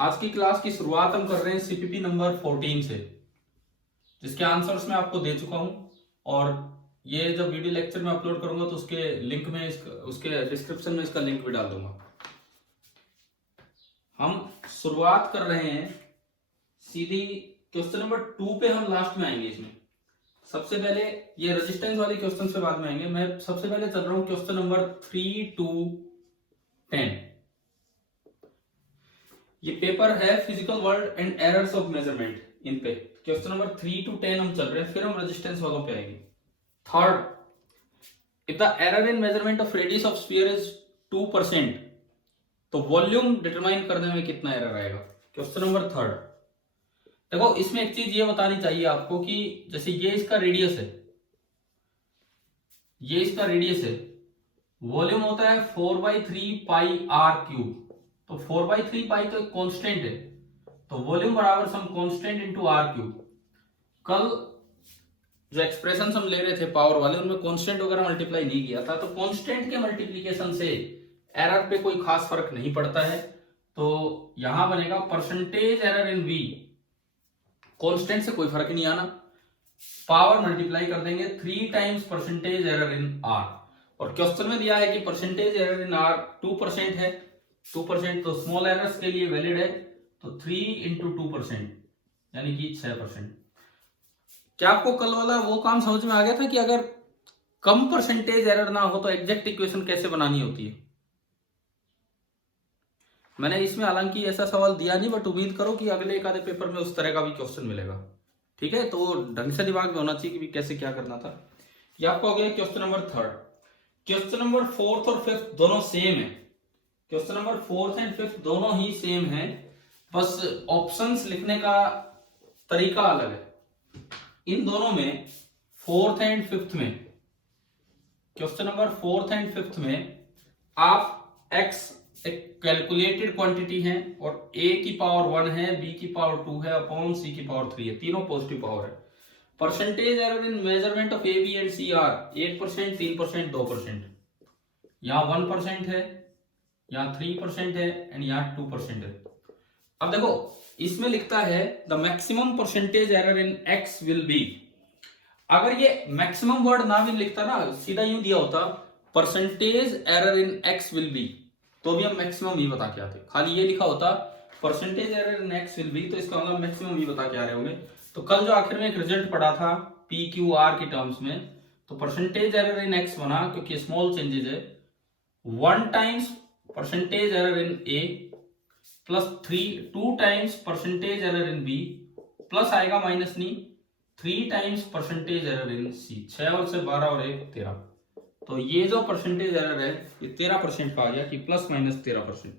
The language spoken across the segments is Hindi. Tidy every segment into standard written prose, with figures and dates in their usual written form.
आज की क्लास की शुरुआत हम कर रहे हैं सीपीपी नंबर 14 से, जिसके आंसर्स मैं आपको दे चुका हूं। और ये जब वीडियो लेक्चर में अपलोड करूंगा तो उसके लिंक में उसके डिस्क्रिप्शन में इसका लिंक भी डाल दूंगा। हम शुरुआत कर रहे हैं सीधी क्वेश्चन नंबर 2 पे। हम लास्ट में आएंगे। इसमें सबसे पहले ये रेजिस्टेंस वाले क्वेश्चन से बाद में आएंगे। मैं सबसे पहले चल रहा हूं क्वेश्चन नंबर 3 to 10। ये पेपर है physical world and errors of measurement. इन पे क्वेश्चन नंबर 3 to 10 हम चल रहे हैं, फिर हम रेजिस्टेंस वालों पे आएंगे। Third, if the error in measurement of radius of sphere is 2%, तो वॉल्यूम डिटरमाइन करने में कितना एरर आएगा। Question number third. देखो, इसमें एक चीज ये बतानी चाहिए आपको कि जैसे ये इसका रेडियस है, ये इसका रेडियस है, वॉल्यूम होता है 4/3 पाई r क्यूब। तो 4/3 पाई तो एक कांस्टेंट है, तो वॉल्यूम बराबर some constant into r cube. कल जो एक्सप्रेशन हम ले रहे थे पावर वाले, उनमें कांस्टेंट वगैरह मल्टीप्लाई नहीं किया था, तो कांस्टेंट के मल्टीप्लीकेशन से एरर पे कोई खास फर्क नहीं पड़ता है। तो यहां बनेगा परसेंटेज एरर इन v, कांस्टेंट से कोई फर्क नहीं आना, पावर मल्टीप्लाई कर देंगे 3 times percentage error in r। और क्वेश्चन में दिया है कि परसेंटेज एरर इन r 2% है। 2% तो स्मॉल एरर्स के लिए वैलिड है, तो 3 into 2% यानी कि 6%। क्या आपको कल वाला वो काम समझ में आ गया था कि अगर कम परसेंटेज एरर ना हो तो एग्जैक्ट इक्वेशन कैसे बनानी होती है। मैंने इसमें हालांकि ऐसा सवाल दिया नहीं, बट उम्मीद करो कि अगले एक आधे पेपर में उस तरह का भी क्वेश्चन मिलेगा। ठीक है, तो ढंग से दिमाग में होना चाहिए कि कैसे क्या करना था। ये आपको हो गया question number third. Question number 4th और 5th दोनों सेम है। Question number 4th and 5th दोनों ही सेम है, बस ऑप्शंस लिखने का तरीका अलग है। इन दोनों में 4th एंड 5th में, question number 4th and 5th में आप x एक कैलकुलेटेड क्वांटिटी है और a की पावर 1 है, b की पावर 2 है, अपॉन c की पावर 3 है, तीनों पॉजिटिव पावर है। Percentage error in measurement of a b and c are 8%, 3%, 2%। यहां 1% है, यहां 3% है एंड यहां 2% है। अब देखो, इसमें लिखता है the maximum percentage error in x will be. अगर ये मैक्सिमम वर्ड ना भी लिखता ना, सीधा यूं दिया होता percentage error in x will be, तो भी हम मैक्सिमम ही बता के आते। खाली ये लिखा होता percentage error in x will be, तो इसका मतलब मैक्सिमम ही बता के आ रहे होंगे। तो कल जो आखिर में एक रिजल्ट पड़ा था PQR की टर्म्स में, तो परसेंटेज एरर इन x बना, क्योंकि स्मॉल चेंजेज है, 1 times percentage error in a plus 2 times percentage error in b plus आएगा माइनस नहीं 3 टाइम्स परसेंटेज एरर इन c। 6 और से 12 और 1 13। तो ये जो परसेंटेज एरर है ये 13% का आ गया, कि प्लस माइनस 13%।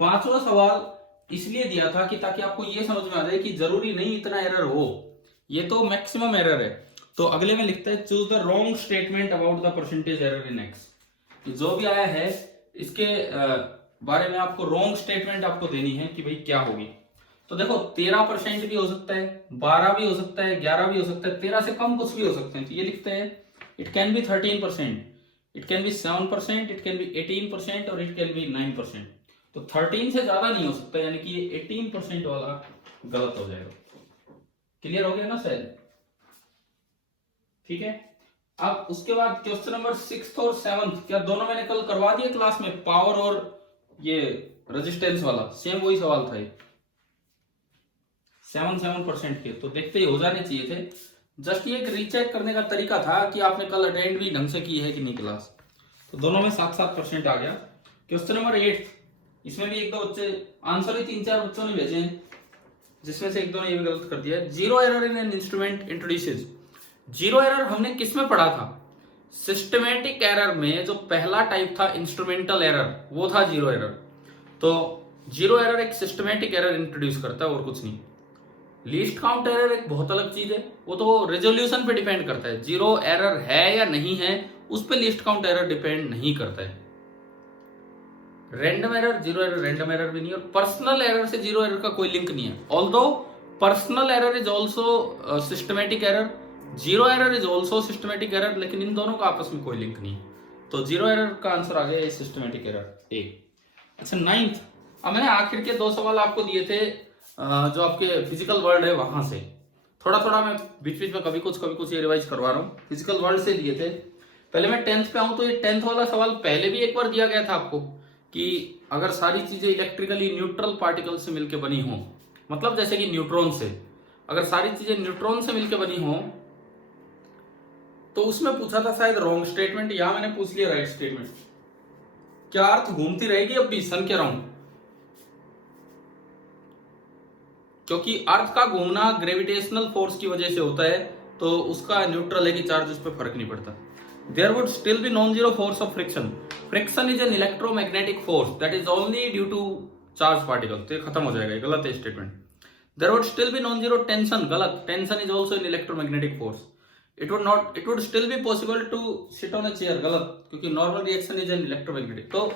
पांचवा सवाल इसलिए दिया था कि ताकि आपको ये समझ में आ जाए कि जरूरी नहीं इतना एरर हो, ये तो मैक्सिमम एरर है। तो अगले में लिखता है choose the wrong statement about the percentage error in x। जो भी आया है इसके बारे में आपको रॉन्ग स्टेटमेंट आपको देनी है कि भाई क्या होगी। तो देखो, 13% भी हो सकता है, 12 भी हो सकता है, 11 भी हो सकता है, 13 से कम कुछ भी हो सकते हैं। तो ये लिखते हैं it can be 13%, it can be 7%, it can be 18% और इट कैन बी 9%। तो 13 से ज्यादा नहीं हो सकता, यानी कि ये 18% वाला गलत हो जाएगा। क्लियर हो गया ना सर? ठीक है। अब उसके बाद क्वेश्चन नंबर 6th और 7th, क्या दोनों मैंने कल करवा दिए क्लास में? पावर और ये रेजिस्टेंस वाला सेम वही सवाल था, 7% के, तो देखते ही हो जाने चाहिए थे। जस्ट ये एक रीचेक करने का तरीका था कि आपने कल अटेंड भी ढंग से की है कि नहीं क्लास। तो दोनों में 7% आ गया। क्वेश्चन नंबर 8, इसमें भी एक दो बच्चे आंसर ही 3-4 बच्चों ने भेजे हैं, जिसमें से एक दो ने ये भी गलत कर दिया है। Zero error in an instrument introduces. Zero error हमने किस में पढ़ा था? सिस्टमेटिक एरर में जो पहला टाइप था इंस्ट्रूमेंटल एरर, वो था जीरो एरर। तो जीरो एरर एक सिस्टमेटिक एरर इंट्रोड्यूस करता है और कुछ नहीं। लीस्ट काउंट एरर एक बहुत अलग चीज है, वो तो रेजोल्यूशन पे डिपेंड करता है। जीरो एरर है या नहीं है उस पे लीस्ट काउंट एरर डिपेंड नहीं करता है। Random error, zero error random error भी नहीं, और पर्सनल एरर से जीरो एरर का कोई लिंक नहीं है। Although personal error is also systematic error, zero error is also systematic error, लेकिन इन दोनों का आपस में कोई लिंक नहीं। तो जीरो एरर का आंसर आ गया सिस्टमेटिक एरर ए। अच्छा, 9th अब मैंने आखिर के 2 सवाल आपको दिए थे जो आपके फिजिकल वर्ल्ड है वहां से, थोड़ा थोड़ा मैं बीच बीच में कभी कुछ ये रिवाइज करवा रहा हूँ। फिजिकल वर्ल्ड से दिए थे। पहले मैं 10th पे आऊं तो ये 10th वाला सवाल पहले भी एक बार दिया गया था आपको कि अगर सारी चीजें इलेक्ट्रिकली न्यूट्रल पार्टिकल से मिलकर बनी हो, मतलब जैसे कि न्यूट्रॉन से, अगर सारी चीजें न्यूट्रॉन से मिलकर बनी हो तो उसमें पूछा था शायद रॉन्ग स्टेटमेंट, यहां मैंने पूछ लिया राइट स्टेटमेंट। क्या अर्थ घूमती रहेगी अब भी सन के राउंड? क्योंकि अर्थ का घूमना ग्रेविटेशनल फोर्स की वजह से होता है, तो उसका न्यूट्रल है कि चार्ज, उस पर फर्क नहीं पड़ता। There would still be non zero force of friction. Friction is an electromagnetic force that is only due to charge particle. तो ये खत्म हो जाएगा, गलत है statement. There would still be non zero tension, गलत। Tension is also an electromagnetic force. It would still be possible to sit on a chair, गलत, क्योंकि normal reaction is an electromagnetic. तो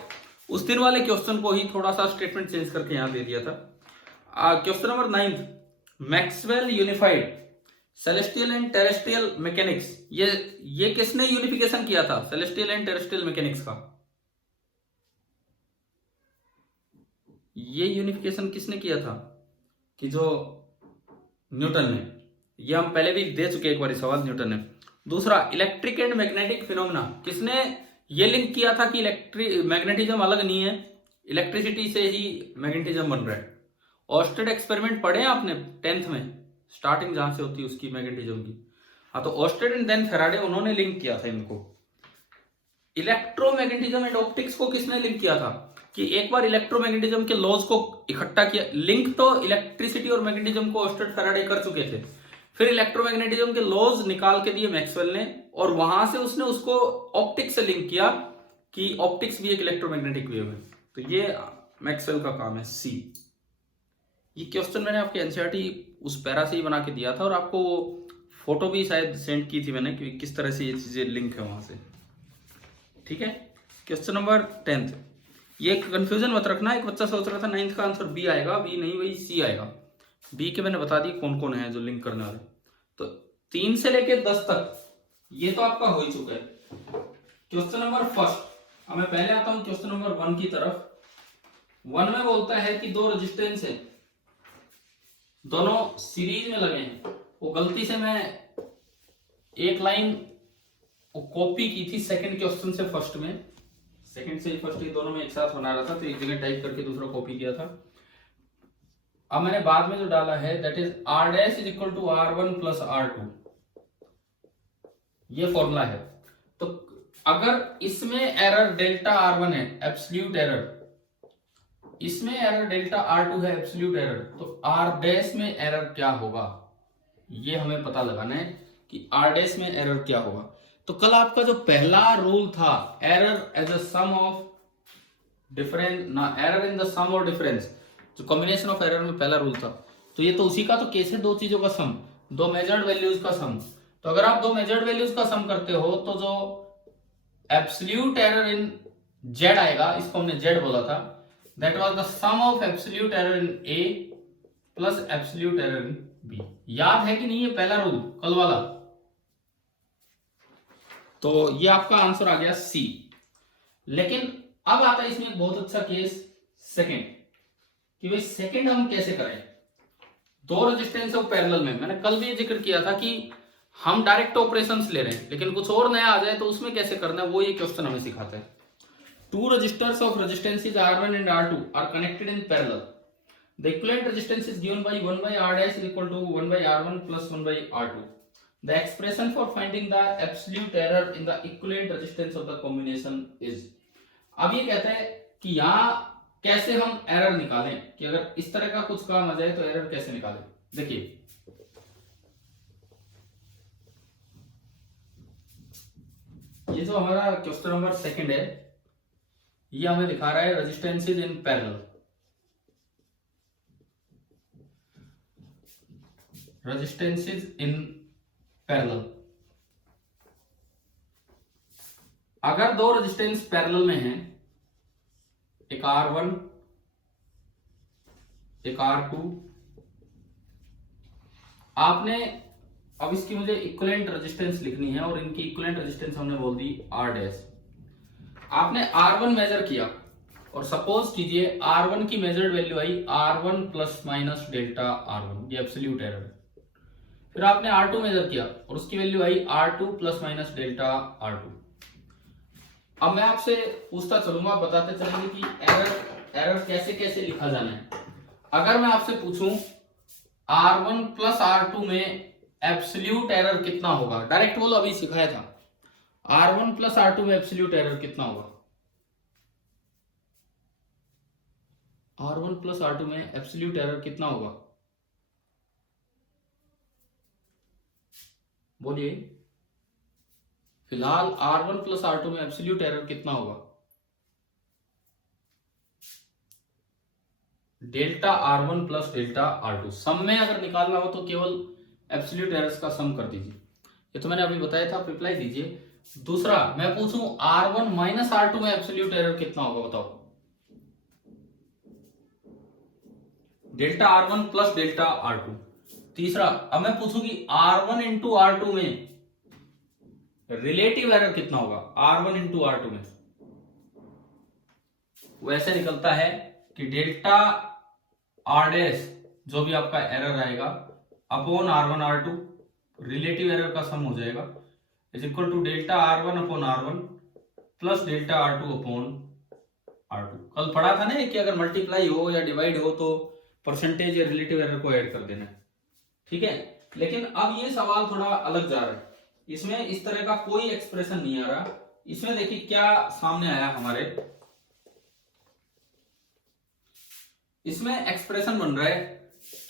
उस दिन वाले क्वेश्चन को ही थोड़ा सा स्टेटमेंट चेंज करके यहां दे दिया था। Question number 9, Maxwell unified celestial and terrestrial mechanics. ये किसने यूनिफिकेशन किया था सेलेस्टियल एंड टेरेस्ट्रियल मैकेनिक्स का? ये यूनिफिकेशन किसने किया था? कि जो न्यूटन ने। ये हम पहले भी दे चुके एक बार सवाल, न्यूटन ने। दूसरा, इलेक्ट्रिक एंड मैग्नेटिक फिनोमेना, किसने ये लिंक किया था कि मैग्नेटिज्म अलग नहीं है, इलेक्ट्रिसिटी से ही मैग्नेटिज्म बन रहा है। ऑस्टेड एक्सपेरिमेंट पढ़े हैं आपने 10th में, स्टार्टिंग जहां से होती है उसकी मैग्नेटिज्म की। हाँ, तो ऑस्टेड एंड देन फैराडे, उन्होंने लिंक किया था इनको। इलेक्ट्रोमैग्नेटिज्म एंड ऑप्टिक्स को किसने लिंक किया था? कि एक बार इलेक्ट्रोमैग्नेटिज्म के लॉज को इकट्ठा किया, लिंक तो इलेक्ट्रिसिटी और मैग्नेटिज्म को ऑस्टेड फैराडे कर चुके थे, फिर इलेक्ट्रोमैग्नेटिज्म के लॉज निकाल के दिए मैक्सवेल ने, और वहां से उसने उसको ऑप्टिक्स से लिंक किया कि ऑप्टिक्स भी एक इलेक्ट्रोमैग्नेटिक वेव है। तो ये मैक्सवेल का काम है। सी, ये क्वेश्चन मैंने आपके एनसीईआरटी उस पैरा से ही बना के दिया था, और आपको फोटो भी शायद सेंड की थी मैंने कि किस तरह से ये चीजें लिंक है वहां से। ठीक है, क्वेश्चन नंबर 10th। ये कंफ्यूजन मत रखना, एक बच्चा सोच रहा था 9th का आंसर बी आएगा, बी नहीं, वही सी आएगा। बी के मैंने बता दी कौन कौन है जो लिंक करने वाले। तो 3 से लेके 10 तक ये तो आपका हो ही चुका है। क्वेश्चन नंबर 1, अब मैं पहले आता हूं क्वेश्चन नंबर 1 की तरफ। 1 में बोलता है कि 2 रेजिस्टेंस है, दोनों सीरीज में लगे हैं। वो गलती से मैं एक लाइन कॉपी की थी सेकंड क्वेश्चन से फर्स्ट में, सेकंड से फर्स्ट ये दोनों में एक साथ बना रहा था, तो एक जगह टाइप करके दूसरा कॉपी किया था। अब मैंने बाद में जो डाला है that is r dash is equal to r1 plus r2, ये फॉर्मूला है। तो अगर इसमें एरर डेल्टा r1 है, एब्सोल्यूट एरर, इसमें एरर डेल्टा r2 है, एब्सोल्यूट एरर, तो r डैश में एरर क्या होगा, ये हमें पता लगाना है कि r डैश में एरर क्या होगा। तो कल आपका जो पहला रूल था, error as a sum of difference ना, error in the sum or difference, जो कॉम्बिनेशन ऑफ एरर में पहला रूल था, तो ये तो उसी का तो केस है, 2 चीजों का सम, 2 मेजर्ड वैल्यूज का सम। तो अगर आप 2 मेजर्ड वैल्यूज का सम करते हो तो जो एब्सोल्यूट एरर इन z आएगा, इसको हमने z बोला था, that was the sum of absolute error in a plus absolute error in b। याद है कि नहीं ये पहला रूल कल वाला? तो ये आपका आंसर आ गया सी। लेकिन अब आता है इसमें एक बहुत अच्छा केस सेकंड, कि भाई सेकंड हम कैसे करें। 2 रेजिस्टेंस है पैरेलल में, मैंने कल भी जिक्र किया था कि हम डायरेक्ट ऑपरेशंस ले रहे हैं, लेकिन कुछ और नया आ जाए तो उसमें कैसे करना है, वो ये क्वेश्चन हमें सिखाता है। 2 resistors of resistances R1 and R2 are connected in parallel. The equivalent resistance is given by 1 by R dash is equal to 1 by R1 plus 1 by R2. The expression for finding the absolute error in the equivalent resistance of the combination is. अब ये कहता है कि यहाँ कैसे हम एरर निकालें, कि अगर इस तरह का कुछ काम आ जाए तो एरर कैसे निकालें। देखिए, ये जो हमारा क्वेश्चन नंबर 2 है, ये हमें दिखा रहा है resistances in parallel, resistances in parallel. अगर 2 रेजिस्टेंस पैरेलल में हैं, एक R1 एक R2, आपने अब इसकी मुझे इक्विवेलेंट रेजिस्टेंस लिखनी है, और इनकी इक्विवेलेंट रेजिस्टेंस हमने बोल दी R डैश। आपने R1 मेजर किया और सपोज कीजिए R1 की मेजर्ड वैल्यू आई R1 plus minus delta R1, ये एब्सोल्यूट एरर है। फिर आपने R2 मेजर किया और उसकी वैल्यू आई R2 plus minus delta R2। अब मैं आपसे पूछता चलूंगा, बताते चलेंगे कि एरर कैसे कैसे लिखा जाना है। अगर मैं आपसे पूछूं R1 प्लस R2 में एब्सोल्यूट एरर कितना होगा, डायरेक्ट बोलो, अभी सिखाया था। R1 प्लस R2 में एब्सोल्यूट एरर कितना होगा? R1 प्लस R2 में एब्सोल्यूट एरर कितना होगा? बोलिए। फिलहाल R1 प्लस R2 में एब्सोल्यूट एरर कितना होगा? Delta R1 plus delta R2। सम में अगर निकालना हो तो केवल एब्सोल्यूट एरर्स का सम कर दीजिए। ये तो मैंने अभी बताया था, रिप्लाई दीजिए। दूसरा मैं पूछूं R1 माइनस R2 में एब्सोल्यूट एरर कितना होगा, बताओ। Delta R1 plus delta R2। तीसरा अब मैं पूछूं कि R1 इंटू R2 में रिलेटिव एरर कितना होगा, R1 इंटू R2 में। वो ऐसे निकलता है कि डेल्टा R डैश जो भी आपका एरर आएगा upon R1 R2, relative error का सम हो जाएगा, is equal to delta R1 upon R1 plus delta R2 upon R2। कल पढ़ा था ना कि अगर मल्टीप्लाई हो या डिवाइड हो तो परसेंटेज या रिलेटिव एरर को ऐड कर देना है, ठीक है। लेकिन अब ये सवाल थोड़ा अलग जा रहा है, इसमें इस तरह का कोई एक्सप्रेशन नहीं आ रहा। इसमें देखिए क्या सामने आया हमारे, इसमें एक्सप्रेशन बन रहा है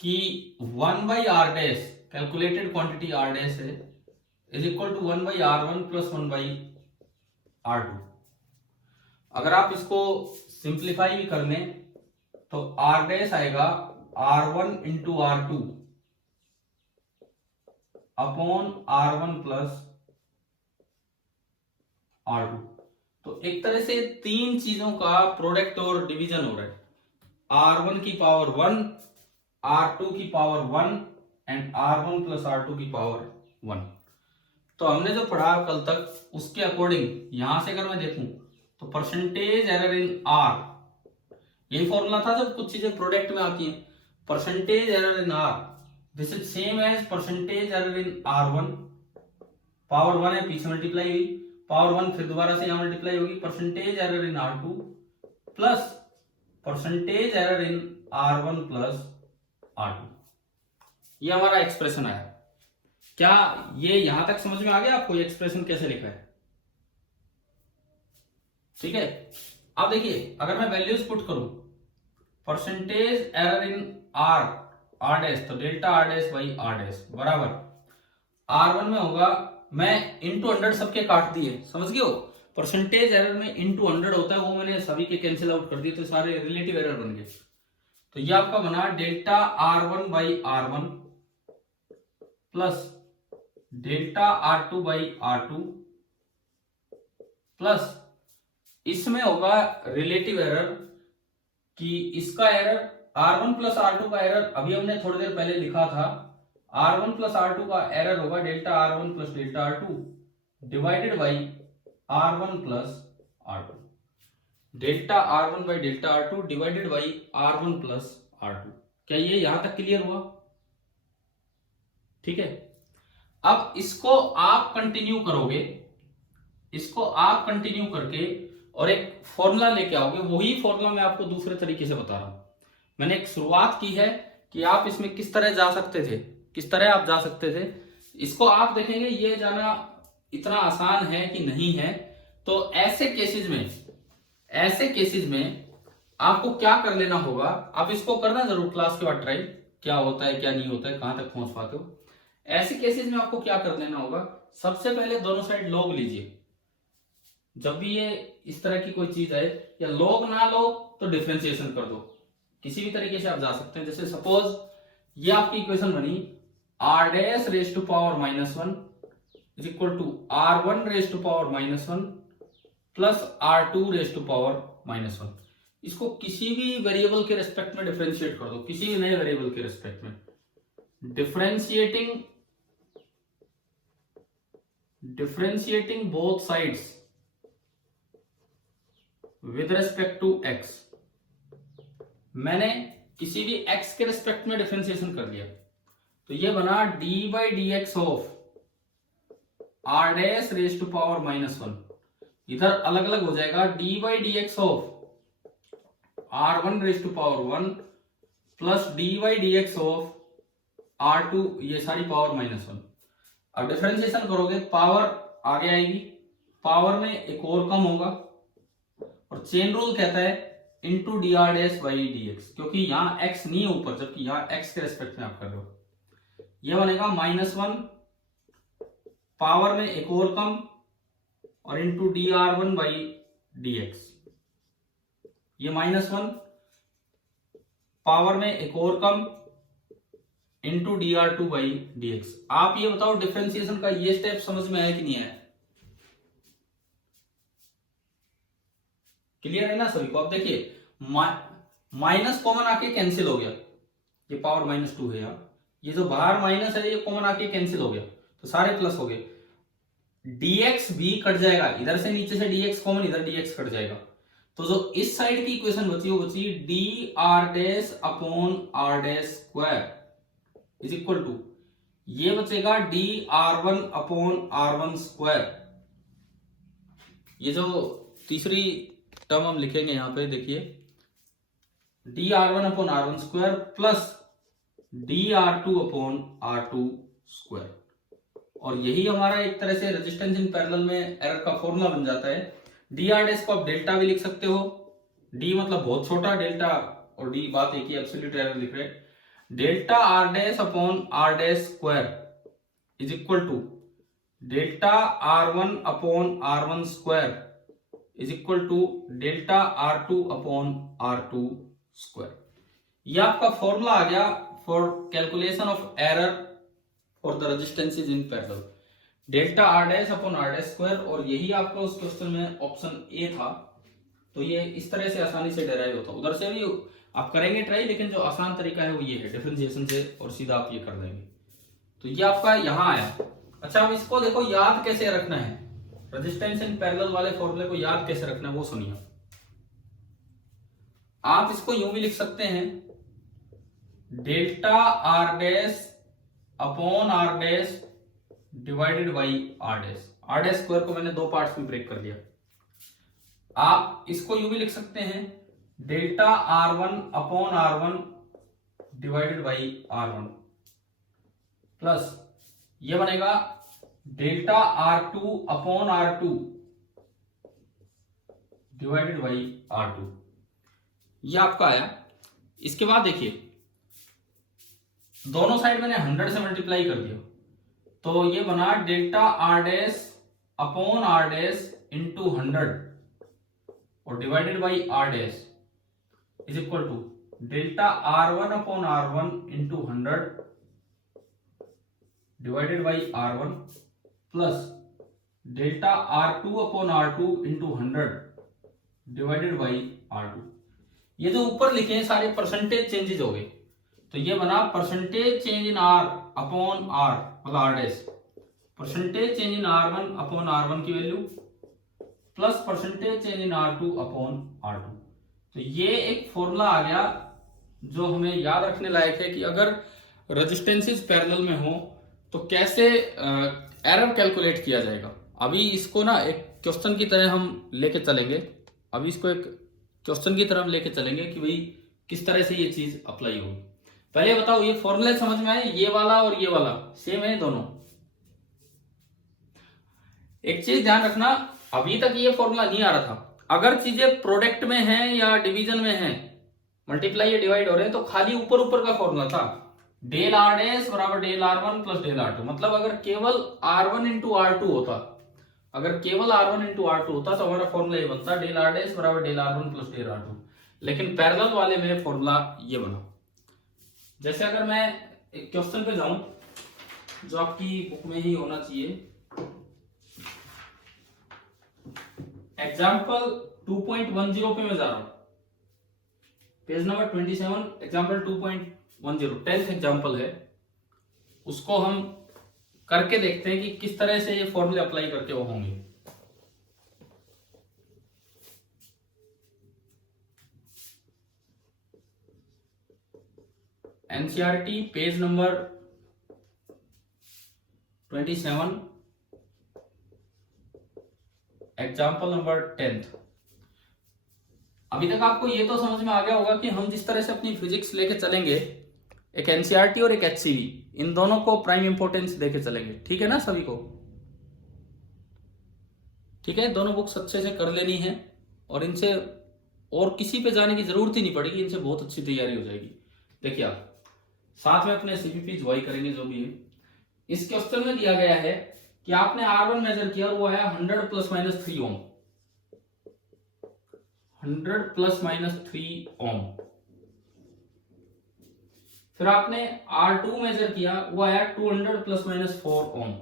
कि 1 by R dash, calculated quantity R dash है, is equal to 1 by R1 plus 1 by R2। अगर आप इसको सिंप्लीफाई भी कर लें तो आर डैश आएगा R1 into R2 upon R1 plus R2। तो एक तरह से तीन चीजों का प्रोडक्ट और डिवीजन हो रहा है, R1 की पावर 1, R2 की power 1 and R1 plus R2 की पावर 1। तो हमने जो पढ़ा कल तक उसके अकॉर्डिंग यहां से अगर मैं देखूं तो परसेंटेज एरर इन R, यही फॉर्मूला था जब कुछ चीजें प्रोडक्ट में आती हैं। Percentage error in R this is same as percentage error in R1, power 1 है पीछे मल्टीप्लाई हुई, पावर 1 फिर दोबारा से यहां मल्टीप्लाई होगी, percentage error in R2 plus percentage error in R1 plus R2। ये हमारा एक्सप्रेशन आया। क्या ये यहां तक समझ में आ गया आपको, ये एक्सप्रेशन कैसे लिखा है? ठीक है। अब देखिए अगर मैं वैल्यूज पुट करूं, percentage error in R dash, तो delta R dash by R dash बराबर R1 में होगा, मैं इंटू 100 सबके काट दिए, समझ गए हो। परसेंटेज एरर में इंटू 100 होता है, वो मैंने सभी के कैंसिल आउट कर दिए तो सारे रिलेटिव एरर बन गए। तो ये आपका बना delta R1 by R1 plus delta R2 by R2 plus इसमें होगा रिलेटिव एरर कि इसका एरर R1 प्लस R2 का एरर अभी हमने थोड़ी देर पहले लिखा था, R1 प्लस R2 का एरर होगा delta R1 plus delta R2 divided by R1 plus R2, delta R1 by delta R2 divided by R1 plus R2। क्या ये यहां तक क्लियर हुआ? ठीक है। अब इसको आप कंटिन्यू करोगे, इसको आप कंटिन्यू करके और एक फॉर्मूला लेके आओगे, वही फॉर्मूला मैं आपको दूसरे तरीके से बता रहा हूं। मैंने एक शुरुआत की है कि आप इसमें किस तरह जा सकते थे, किस तरह आप जा सकते थे। इसको आप देखेंगे ये जाना इतना आसान है कि नहीं है। तो ऐसे केसेस में आपको क्या कर लेना होगा, आप इसको करना जरूर क्लास के बाद ट्राई, क्या होता है क्या नहीं होता है, कहां तक पहुंच पाते हो। ऐसे केसेस में आपको क्या कर लेना होगा, सबसे पहले दोनों साइड लॉग लीजिए। जब भी ये इस तरह की कोई चीज आए, या लॉग ना लो तो डिफरेंशिएशन कर दो, किसी भी तरीके से आप जा सकते हैं। जैसे सपोज ये आपकी इक्वेशन बनी R dash raise to power -1 is equal to R1 raise to power -1 plus R2 raise to power -1। इसको किसी भी वेरिएबल के रेस्पेक्ट में डिफरेंशिएट कर दो, किसी भी नए वेरिएबल के रेस्पेक्ट में। Differentiating both sides with respect to x, मैंने किसी भी एक्स के रेस्पेक्ट में डिफरेंशिएशन कर दिया, तो ये बना d by D x of R dash raise to power -1। इधर अलग अलग हो जाएगा, d by D x of R1 raise to power 1 plus d by D x of R2, ये सारी पावर -1। अब डिफरेंशिएशन करोगे पावर आगे आएगी, पावर में एक और कम होगा, और चेन रूल कहता है into D R dash by D x, क्योंकि यहां एक्स नहीं है ऊपर, जबकि यहां एक्स के रेस्पेक्ट में आप कर रहे हो। ये बनेगा -1, पावर में एक और कम, और into D R one by D X. ये -1, पावर में एक और कम, into D R two by D X. आप ये बताओ डिफरेंशिएशन का ये स्टेप समझ में आया कि नहीं आया? क्लियर है ना सभी को? अब देखिए माइनस कॉमन आके कैंसिल हो गया, ये पावर -2 है यहाँ, ये जो बाहर माइनस है ये कॉमन आके कैंसिल हो गया, तो सारे प्लस हो गए। dx भी कट जाएगा, इधर से नीचे से dx कॉमन, इधर dx कट जाएगा, तो जो इस साइड की इक्वेशन बची वो बची d R dash upon R dash square is equal to, ये बचेगा d R one upon R one square. ये जो तीसरी टर्म हम लिखेंगे यहां पे देखिए, d R one upon R one square plus d R two upon R two square. और यही हमारा एक तरह से रेजिस्टेंस इन पैरेलल में एरर का फॉर्मूला बन जाता है। डी आर डैश को आप डेल्टा भी लिख सकते हो, डी मतलब बहुत छोटा, डेल्टा और डी बात एक ही, एब्सोल्यूट एरर लिख रहे हैं। Delta R dash upon R dash square is equal to delta R one upon R one square is equal to delta R two upon R two square. यह आपका फॉर्मूला आ गया फॉर कैलकुलेशन ऑफ एरर और the resistances in parallel, delta R dash upon R dash square. और यही आपका उस क्वेश्चन में ऑप्शन ए था, तो ये इस तरह से आसानी से डेराइव होता है। उधर से भी आप करेंगे ट्राई, लेकिन जो आसान तरीका है वो ये है डिफरेंशिएशन से, और सीधा आप ये कर देंगे। तो ये आपका यहां आया। अच्छा, अब इसको देखो याद कैसे रखना है, रेजिस्टेंस इन पैरेलल वाले फॉर्मूले को याद कैसे रखना है वो सुनिए। आप इसको यूं भी लिख सकते हैं, delta R dash upon R dash divided by R dash. R dash square को मैंने दो पार्ट्स में ब्रेक कर दिया। आप इसको यूं भी लिख सकते हैं, delta R one upon R one divided by R one plus ये बनेगा delta R two upon R two divided by R two. ये आपका आया। इसके बाद देखिए दोनों साइड मैंने 100 से मल्टीप्लाई कर दिया, तो ये बना delta R dash upon R dash into 100 और divided by R dash is equal to delta R one upon R one into 100 divided by R one plus delta R two upon R two into 100 divided by R two. ये जो ऊपर लिखे हैं सारे परसेंटेज चेंजेस हो गए, तो ये बना percentage change in R upon R मतलब R dash, percentage change in R one upon R one की value plus percentage change in R two upon R two. तो ये एक फॉर्मूला आ गया जो हमें याद रखने लायक है कि अगर रेजिस्टेंसेस पैरेलल में हो तो कैसे एरर कैलकुलेट किया जाएगा। अभी इसको ना एक क्वेश्चन की तरह हम लेके चलेंगे, अभी इसको एक क्वेश्चन की तरह हम लेके चलेंगे कि भाई किस तरह से ये चीज अप्लाई होगी। पहले बताओ ये फॉर्मूले समझ में आए, ये वाला और ये वाला सेम है दोनों। एक चीज ध्यान रखना, अभी तक ये फॉर्मूला नहीं आ रहा था, अगर चीजें प्रोडक्ट में हैं या डिवीजन में हैं, मल्टीप्लाई या डिवाइड हो रहे हैं, तो खाली ऊपर ऊपर का फॉर्मूला था डेल आर डैश बराबर del R one plus del R two. मतलब अगर केवल R one into R two होता, अगर केवल R one into R two होता तो हमारा फॉर्मूला ये बनता डेल आर डैश बराबर del R one plus del R two. लेकिन पैरेलल वाले में फॉर्मूला ये बना। जैसे अगर मैं एक क्वेश्चन पे जाऊं जो आपकी बुक में ही होना चाहिए, एग्जाम्पल 2.10 पे मैं जा रहा हूं, page number 27, example 2.10 10th example है, उसको हम करके देखते हैं कि किस तरह से ये फॉर्मूले अप्लाई करके वो होंगे। NCERT page number 27, example number 10। अभी तक आपको ये तो समझ में आ गया होगा कि हम जिस तरह से अपनी फिजिक्स लेके चलेंगे, एक एनसीईआरटी और एक एचसीवी, इन दोनों को प्राइम इंपॉर्टेंस देके चलेंगे। ठीक है ना सभी को? ठीक है, दोनों बुक्स अच्छे से कर लेनी है और इनसे और किसी पे जाने की जरूरत ही नहीं पड़ेगी, इनसे बहुत अच्छी तैयारी हो जाएगी। देखिए आप साथ में अपने सीपीपी ज्वाइन करेंगे जो भी है। इस क्वेश्चन में दिया गया है कि आपने R1 मेजर किया और वो आया 100 ± 3 ओम, 100 ± 3 ओम। फिर आपने R2 मेजर किया, वो आया 200 ± 4 ओम,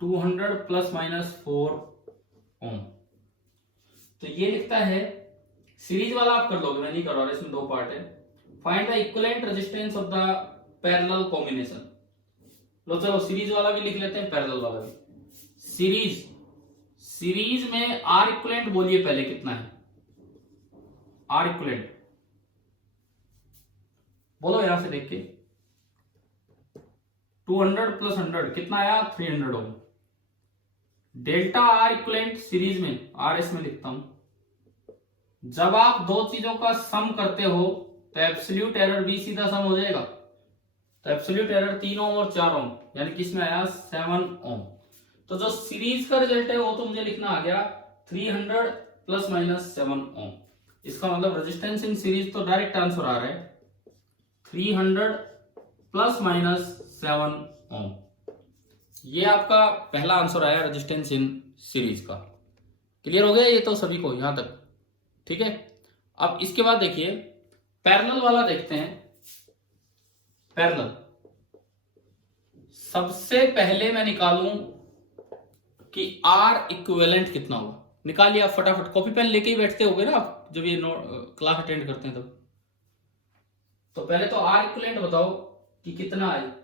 200 ± 4 ओम। तो ये लिखता है, सीरीज वाला आप कर दोगे, मैं नहीं कर रहा, इसमें दो पार्ट है। Find the equivalent resistance of the parallel combination. लो चलो सीरीज वाला भी लिख लेते हैं, पैरेलल वाला भी। सीरीज में आर इक्विवेलेंट बोलिए पहले कितना है? आर इक्विवेलेंट बोलो यहां से देख के। 200 + 100 कितना आया? 300 ओम। डेल्टा आर इक्विवेलेंट सीरीज में, आर एस में लिखता हूं, जब आप दो चीजों का सम करते हो तो एब्सोल्यूट एरर भी सीधा सम हो जाएगा। तो एब्सोल्यूट एरर 3 ओम और 4 ओम, यानी कि इसमें आया 7 ओम। तो जो सीरीज का रिजल्ट है वो तो मुझे लिखना आ गया 300 ± 7 ओम। इसका मतलब रेजिस्टेंस इन सीरीज तो डायरेक्ट आंसर आ रहा है 300 ± 7 ओम। ये आपका पहला आंसर आया रेजिस्टेंस इन सीरीज का। क्लियर हो गया ये तो सभी को यहां तक? ठीक है, अब इसके बाद देखिए पैरेलल वाला देखते हैं। पैरेलल सबसे पहले मैं निकालूं कि आर इक्विवेलेंट कितना होगा। निकालिए आप फटाफट, कॉपी पेन लेके ही बैठते होगे ना आप जब ये क्लास अटेंड करते हैं तब। तो पहले तो आर इक्विवेलेंट बताओ कि कितना है।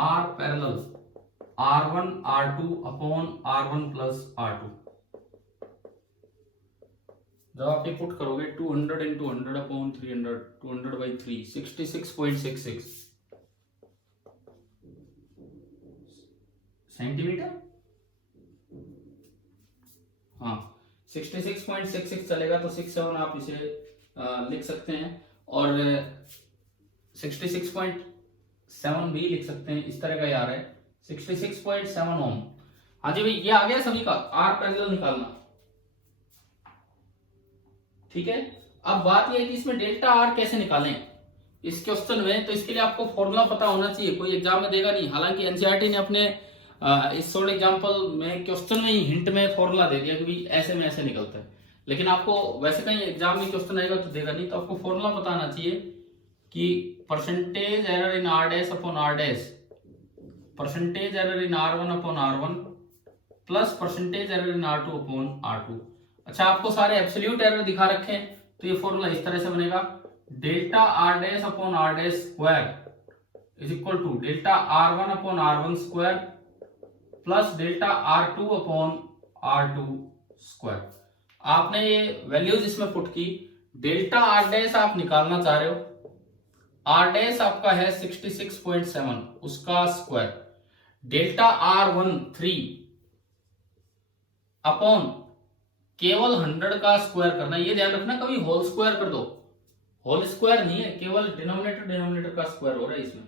R parallel R1 R2 upon R1 + R2। जब आप ये पुट करोगे 200 × 100 अपॉन 300, 200/3, 66.66 सेंटीमीटर। हाँ 66.66 चलेगा तो 67 आप इसे लिख सकते हैं और 66.7 भी लिख सकते हैं। इस तरह का यार है 66.7 ओम। हाँ जी भाई, ये आ गया सभी का आर पैरेलल निकालना। ठीक है, अब बात यह है कि इसमें डेल्टा आर कैसे निकालें इस क्वेश्चन में। तो इसके लिए आपको फॉर्मूला पता होना चाहिए, कोई एग्जाम में देगा नहीं। हालांकि एनसीईआरटी ने अपने इस शॉर्ट एग्जाम्पल में क्वेश्चन में ही हिंट में फॉर्मूला दे दिया कि भाई ऐसे में ऐसे निकलता है, लेकिन आपको वैसे कहीं एग्जाम में क्वेश्चन आएगा तो देगा नहीं। तो आपको फॉर्मूला पता होना चाहिए कि percentage error in R dash upon R dash, percentage error in R1 upon R1 plus percentage error in R2 upon R2। अच्छा, आपको सारे एब्सोल्यूट एरर दिखा रखे हैं तो ये फॉर्मूला इस तरह से बनेगा, delta R dash upon R dash square is equal to delta R1 upon R1 square plus delta R2 upon R2 square. आपने ये वैल्यूज इसमें पुट की। डेल्टा आर डैश आप निकालना चाह रहे हो, आर डैश आपका है 66.7, उसका स्क्वायर, डेल्टा R1 3 अपॉन केवल 100 का स्क्वायर करना। ये ध्यान रखना कभी होल स्क्वायर कर दो, होल स्क्वायर नहीं है, केवल डिनोमिनेटर का स्क्वायर हो रहा है इसमें।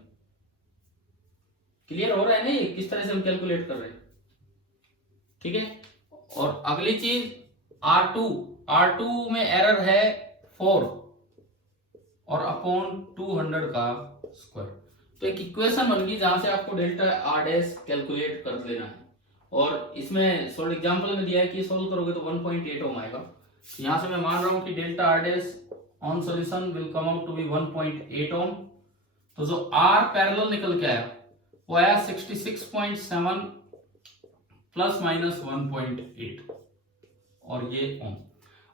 क्लियर हो रहा है ना ये किस तरह से हम कैलकुलेट कर रहे हैं? ठीक है, और अगली चीज R2 में एरर है 4 और अपॉन 200 का स्क्वायर। तो एक इक्वेशन बन गई जहां से आपको डेल्टा आर डैश कैलकुलेट कर लेना है। और इसमें सॉल्व एग्जांपल में दिया है कि सोल्व करोगे तो 1.8 ओम आएगा। यहां से मैं मान रहा हूं कि delta R dash on solution will come out to be 1.8 ohm. तो जो आर पैरेलल निकल के आया वो आया 66.7 प्लस माइनस 1.8 और ये ओम।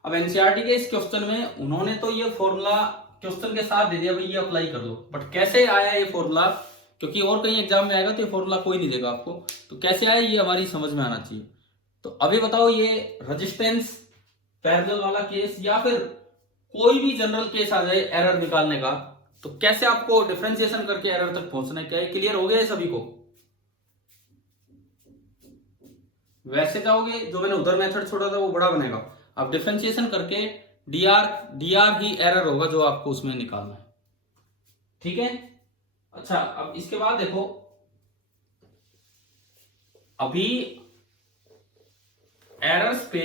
अब एनसीईआरटी के इस क्वेश्चन में उन्होंने तो ये फॉर्मूला क्वेश्चन के साथ दे दिया, भाई ये अप्लाई कर लो। बट कैसे आया ये फॉर्मूला क्योंकि और कहीं एग्जाम में आएगा तो ये फॉर्मूला कोई नहीं देगा आपको। तो कैसे आए ये हमारी समझ में आना चाहिए। तो अभी बताओ ये रेजिस्टेंस पैरेलल वाला केस या फिर कोई भी जनरल केस आ जाए एरर निकालने का, तो कैसे आपको डिफरेंशिएशन करके एरर तक पहुंचना है, क्या क्लियर हो गया है सभी को? वैसे जाओगे जो मैंने उधर मेथड छोड़ा था वो बड़ा बनेगा, आप डिफरेंशिएशन करके डीआर ही एरर होगा जो आपको उसमें निकालना है। ठीक है। अच्छा, अब इसके बाद देखो, अभी एरर्स पे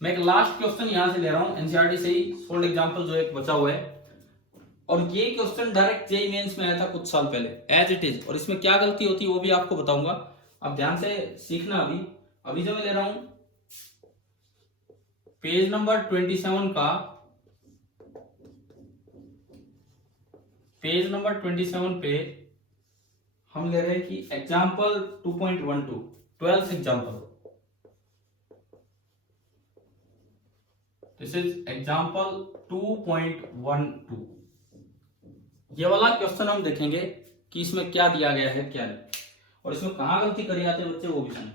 मैं एक लास्ट क्वेश्चन यहां से ले रहा हूं एनसीईआरटी से ही, सोल्ड एग्जांपल जो एक बचा हुआ है, और ये क्वेश्चन डायरेक्ट जेईई मेंस में आया था कुछ साल पहले एज इट इज, और इसमें क्या गलती होती है वो भी आपको बताऊंगा, आप ध्यान से सीखना। अभी जो मैं ले रहा हूं पेज नंबर 27 का, पेज नंबर 27 पे हम ले रहे हैं कि example 2.12 12th example, this is example 2.12। ये वाला क्वेश्चन हम देखेंगे कि इसमें क्या दिया गया है क्या नहीं, और इसमें कहां गलती करी जाती है बच्चे वो भी सुने।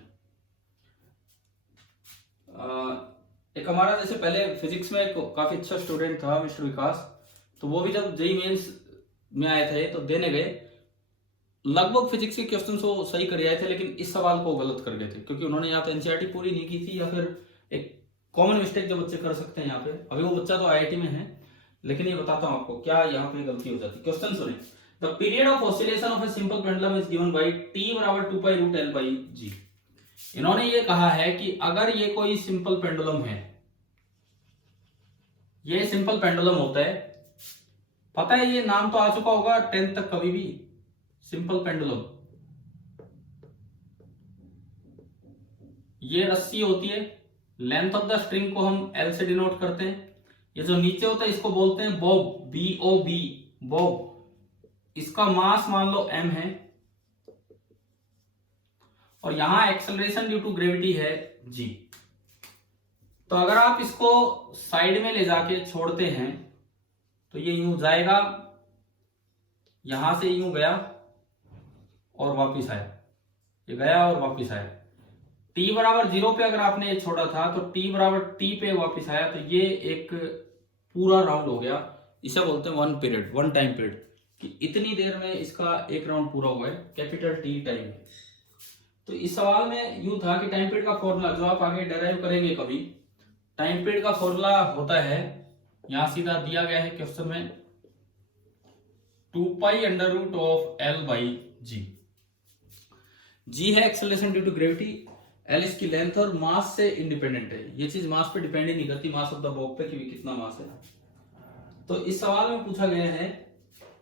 एक हमारा जैसे पहले फिजिक्स में एक काफी अच्छा स्टूडेंट था मिस्टर विकास, तो वो भी जब जेईई मेंस में आए थे तो देने गए, लगभग फिजिक्स के क्वेश्चन वो सही कर आए थे, लेकिन इस सवाल को गलत कर गए थे क्योंकि उन्होंने या तो एनसीईआरटी पूरी नहीं की थी या फिर एक कॉमन मिस्टेक जो बच्चे कर सकते हैं यहाँ पे। अभी वो बच्चा तो आईआईटी में है, लेकिन ये बताता हूं आपको क्या यहाँ पे गलती हो जाती है। क्वेश्चन सुने, the period of oscillation of a simple pendulum is given by t बराबर 2 pi root l by g। इन्होंने ये कहा है कि अगर ये कोई सिंपल पेंडुलम है, ये सिंपल पेंडुलम होता है, पता है ये नाम तो आ चुका होगा 10th तक कभी भी, सिंपल पेंडुलम। ये रस्सी होती है, लेंथ ऑफ द स्ट्रिंग को हम L से डिनोट करते हैं, ये जो नीचे होता है इसको बोलते हैं बॉब, BOB बॉब, इसका मास मान लो m है, और यहां एक्सेलरेशन ड्यू टू ग्रेविटी है g। तो अगर आप इसको साइड में ले जाके छोड़ते हैं तो ये यूं जाएगा, यहां से यूं गया और वापिस आया, ये गया और वापिस आया। t बराबर 0 पे अगर आपने ये छोड़ा था तो t बराबर t पे वापिस आया, तो ये एक पूरा राउंड हो गया। इसे बोलते हैं one period, one time period, कि इतनी देर में इसका एक राउंड पूरा हुआ है, कैपिटल T टाइम। तो इस सवाल में यूं था कि टाइम पीरियड का फॉर्मूला जो आप आगे डेराइव करेंगे कभी, टाइम पीरियड का फॉर्मूला होता है, यहां सीधा दिया गया है क्वेश्चन में 2 pi under root of L by G। G है acceleration due to gravity, L इसकी लेंथ और मास से इंडिपेंडेंट है, ये चीज मास पे डिपेंड ही नहीं करती, मास ऑफ द बॉब पे कि कितना मास है। तो इस सवाल में पूछा गया है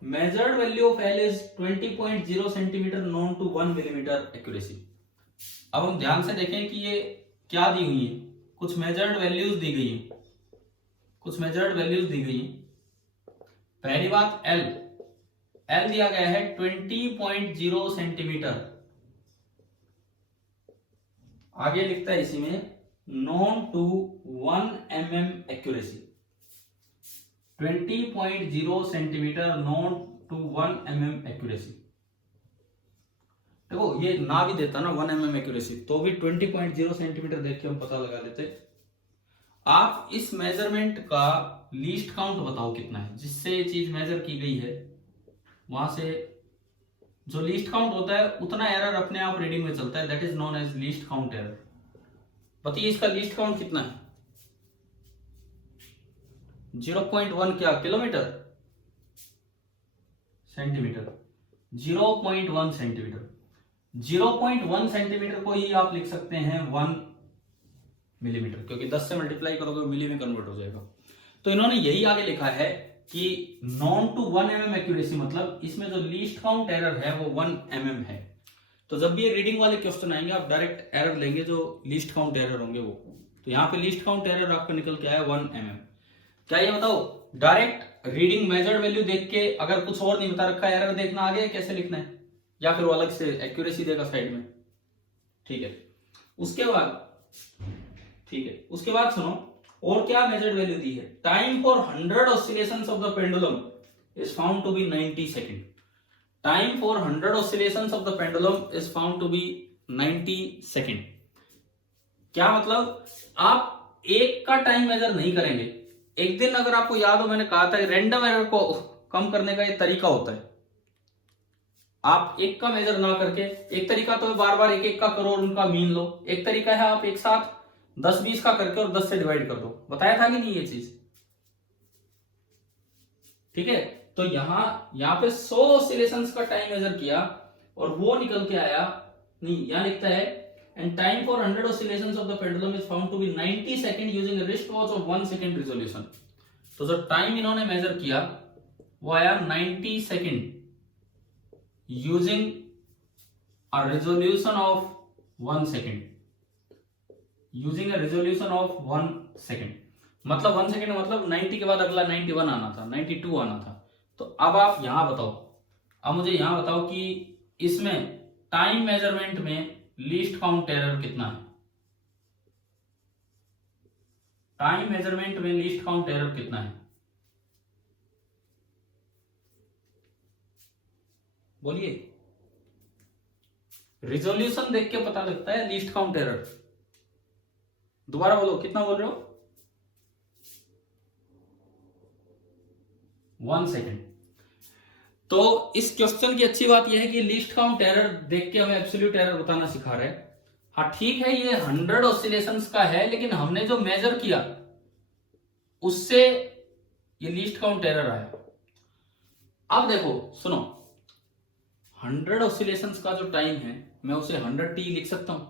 measured value of L is 20.0 centimetre known to 1 millimetre accuracy. अब हम ध्यान से देखें कि ये क्या दी हुई है, कुछ मेजर्ड वैल्यूज दी गई है, कुछ मेजर्ड वैल्यूज दी गई है। पहली बात L दिया गया है 20.0 सेंटीमीटर, आगे लिखता है इसी में known to 1 mm accuracy, 20.0 centimetre known to 1 mm accuracy. देखो ये ना भी देता ना 1 mm एक्यूरेसी तो भी 20.0 सेंटीमीटर देख के हम पता लगा लेते। आप इस मेजरमेंट का लीस्ट काउंट बताओ कितना है जिससे ये चीज मेजर की गई है, वहां से जो लीस्ट काउंट होता है उतना एरर अपने आप रीडिंग में चलता है, that is known as least count error. बताइए इसका लीस्ट काउंट कितना है? 0.1 क्या किलोमीटर, सेंटीमीटर, 0.1 सेंटीमीटर। 0.1 सेंटीमीटर को ही आप लिख सकते हैं 1 मिलीमीटर, क्योंकि 10 से मल्टीप्लाई करोगे मिली में कन्वर्ट हो जाएगा। तो इन्होंने यही आगे लिखा है कि नॉन टू 1 mm एक्यूरेसी, मतलब इसमें जो लीस्ट काउंट एरर है वो 1 mm है। तो जब भी ये रीडिंग वाले क्वेश्चन आएंगे आप डायरेक्ट एरर लेंगे जो लीस्ट काउंट एरर होंगे वो। तो यहाँ पे लीस्ट काउंट एरर आपका निकल के आया 1 mm। क्या ये बताओ डायरेक्ट रीडिंग मेजर्ड वैल्यू देख के अगर कुछ और नहीं बता रखा एरर देखना आगे कैसे लिखना है, या फिर वो अलग से एक्यूरेसी देगा साइड में? ठीक है, उसके बाद सुनो और क्या मेजर्ड वैल्यू दी है। Time for 100 oscillations of the pendulum is found to be 90 second. Time for 100 oscillations of the pendulum is found to be 90 second. क्या मतलब, आप एक का टाइम मेजर नहीं करेंगे। एक दिन अगर आपको याद हो, मैंने कहा था रैंडम एरर को कम करने का एक तरीका होता है, आप एक का मेजर ना करके, एक तरीका तो है बार बार एक एक का करो और उनका मीन लो, एक तरीका है आप एक साथ 10-20 का करके और 10 से डिवाइड कर दो। बताया था कि नहीं ये चीज? ठीक है, तो यहां पे 100 ऑसिलेशंस का टाइम मेजर किया और वो निकल के आया, नहीं यहां लिखता है and time for 100 oscillations of the pendulum is found to be 90 second using a wrist watch of 1 second resolution. तो जो टाइम इन्होंने मेजर किया वो आया 90 second using a resolution of 1 second, using a resolution of 1 second. मतलब 1 सेकंड मतलब 90 के बाद अगला 91 आना था, 92 आना था। तो अब आप यहां बताओ, अब मुझे यहां बताओ कि इसमें टाइम मेजरमेंट में लीस्ट काउंट एरर कितना है? टाइम मेजरमेंट में लीस्ट काउंट एरर कितना है? बोलिए। रिजोल्यूशन देख के पता लगता है लीस्ट काउंट एरर। दोबारा बोलो, कितना बोल रहे हो? 1 सेकेंड। तो इस क्वेश्चन की अच्छी बात यह है कि लीस्ट काउंट एरर देख के हमें एब्सोल्यूट एरर बताना सिखा रहे हैं। हाँ ठीक है, ये 100 ऑसिलेशंस का है, लेकिन हमने जो मेजर किया उससे ये लीस्ट काउंट एरर आया। अब देखो सुनो, 100 ऑसिलेशंस का जो टाइम है मैं उसे 100t लिख सकता हूं।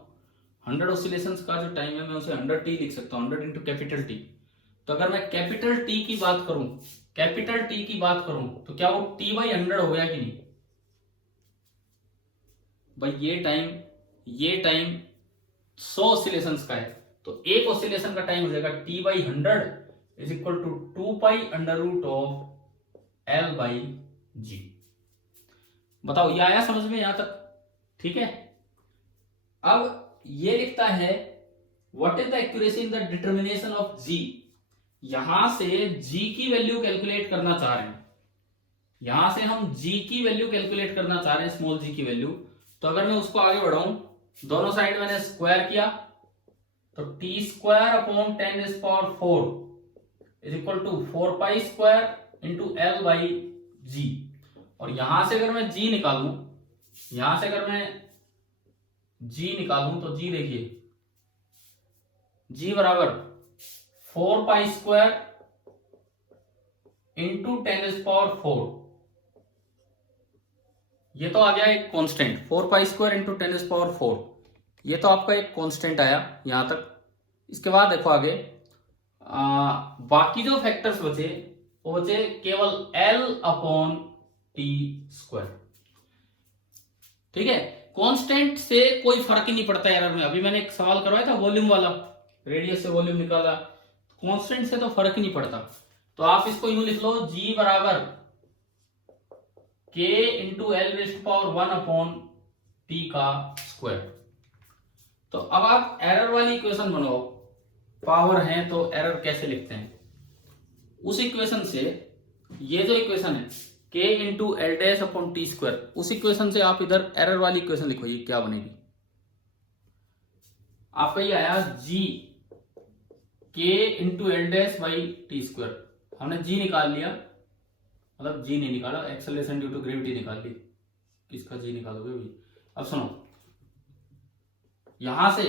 100 ऑसिलेशंस का जो टाइम है मैं उसे 100t लिख सकता हूं, 100 इंटू कैपिटल टी। तो अगर मैं कैपिटल टी की बात करूं, कैपिटल टी की बात करूं तो क्या वो t बाई 100 हो गया कि नहीं? भाई ये टाइम 100 ऑसिलेशंस का है, तो एक ऑसिलेशन का टाइम हो जाएगा t by 100 is equal to 2 pi under root of l by G. बताओ ये आया समझ में यहां तक? ठीक है, अब ये लिखता है what is the accuracy in the determination of g। यहां से g की वैल्यू कैलकुलेट करना चाह रहे हैं, यहां से हम g की वैल्यू कैलकुलेट करना चाह रहे हैं, स्मॉल g की वैल्यू। तो अगर मैं उसको आगे बढ़ाऊं, दोनों साइड मैंने स्क्वायर किया, तो T square upon 10⁴ is equal to 4 pi square into L by G. और यहां से अगर मैं g निकालूं, यहां से अगर मैं g निकालूं तो g देखिए, g बराबर 4 पाई स्क्वायर इंटू 10⁴। ये तो आ गया एक कांस्टेंट, 4 पाई स्क्वायर इंटू 10⁴। ये तो आपका एक कांस्टेंट आया यहां तक। इसके बाद देखो आगे, बाकी जो फैक्टर्स बचे वो बचे केवल l अपॉन टी स्क्वायर। ठीक है, कांस्टेंट से कोई फर्क ही नहीं पड़ता एरर में। अभी मैंने एक सवाल करवाया था वॉल्यूम वाला, रेडियस से वॉल्यूम निकाला, कांस्टेंट से तो फर्क ही नहीं पड़ता। तो आप इसको यूं लिख लो, g बराबर k into L rest power 1 upon T का स्क्वायर। तो अब आप एरर वाली इक्वेशन बनाओ, पावर है तो एरर कैसे लिखते हैं? उस इक्वेशन से, ये जो इक्वेशन है k into L dash upon T square, उस इक्वेशन से आप इधर एरर वाली इक्वेशन लिखो। ये क्या बनेगी आपका? ये आया g k into L dash by T square. हमने g निकाल लिया, मतलब g नहीं निकाला, एक्सेलरेशन ड्यू टू ग्रेविटी निकाल ली। किसका g निकालोगे भाई? अब सुनो, यहां से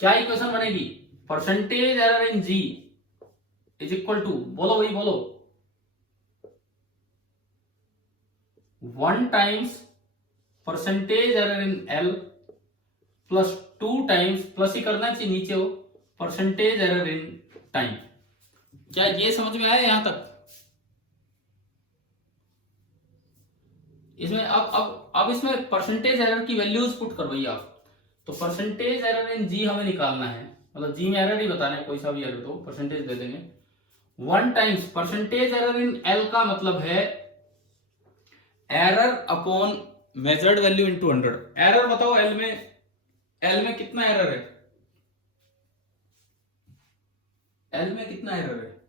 क्या इक्वेशन बनेगी? Percentage error in g is equal to, बोलो भाई बोलो, 1 times percentage error in l plus 2 times, plus ही करना चाहिए नीचे हो, परसेंटेज एरर इन टाइम। क्या ये समझ में आया यहां तक? इसमें अब इसमें परसेंटेज एरर की वैल्यूज पुट करवाइए आप। तो परसेंटेज एरर इन जी हमें निकालना है, मतलब जी में एरर ही बताना है, कोई सा भी एरर तो परसेंटेज दे देंगे। 1 times percentage error in L का मतलब है error upon measured value into 100। Error बताओ, एल में कितना एरर है? एल में कितना एरर है?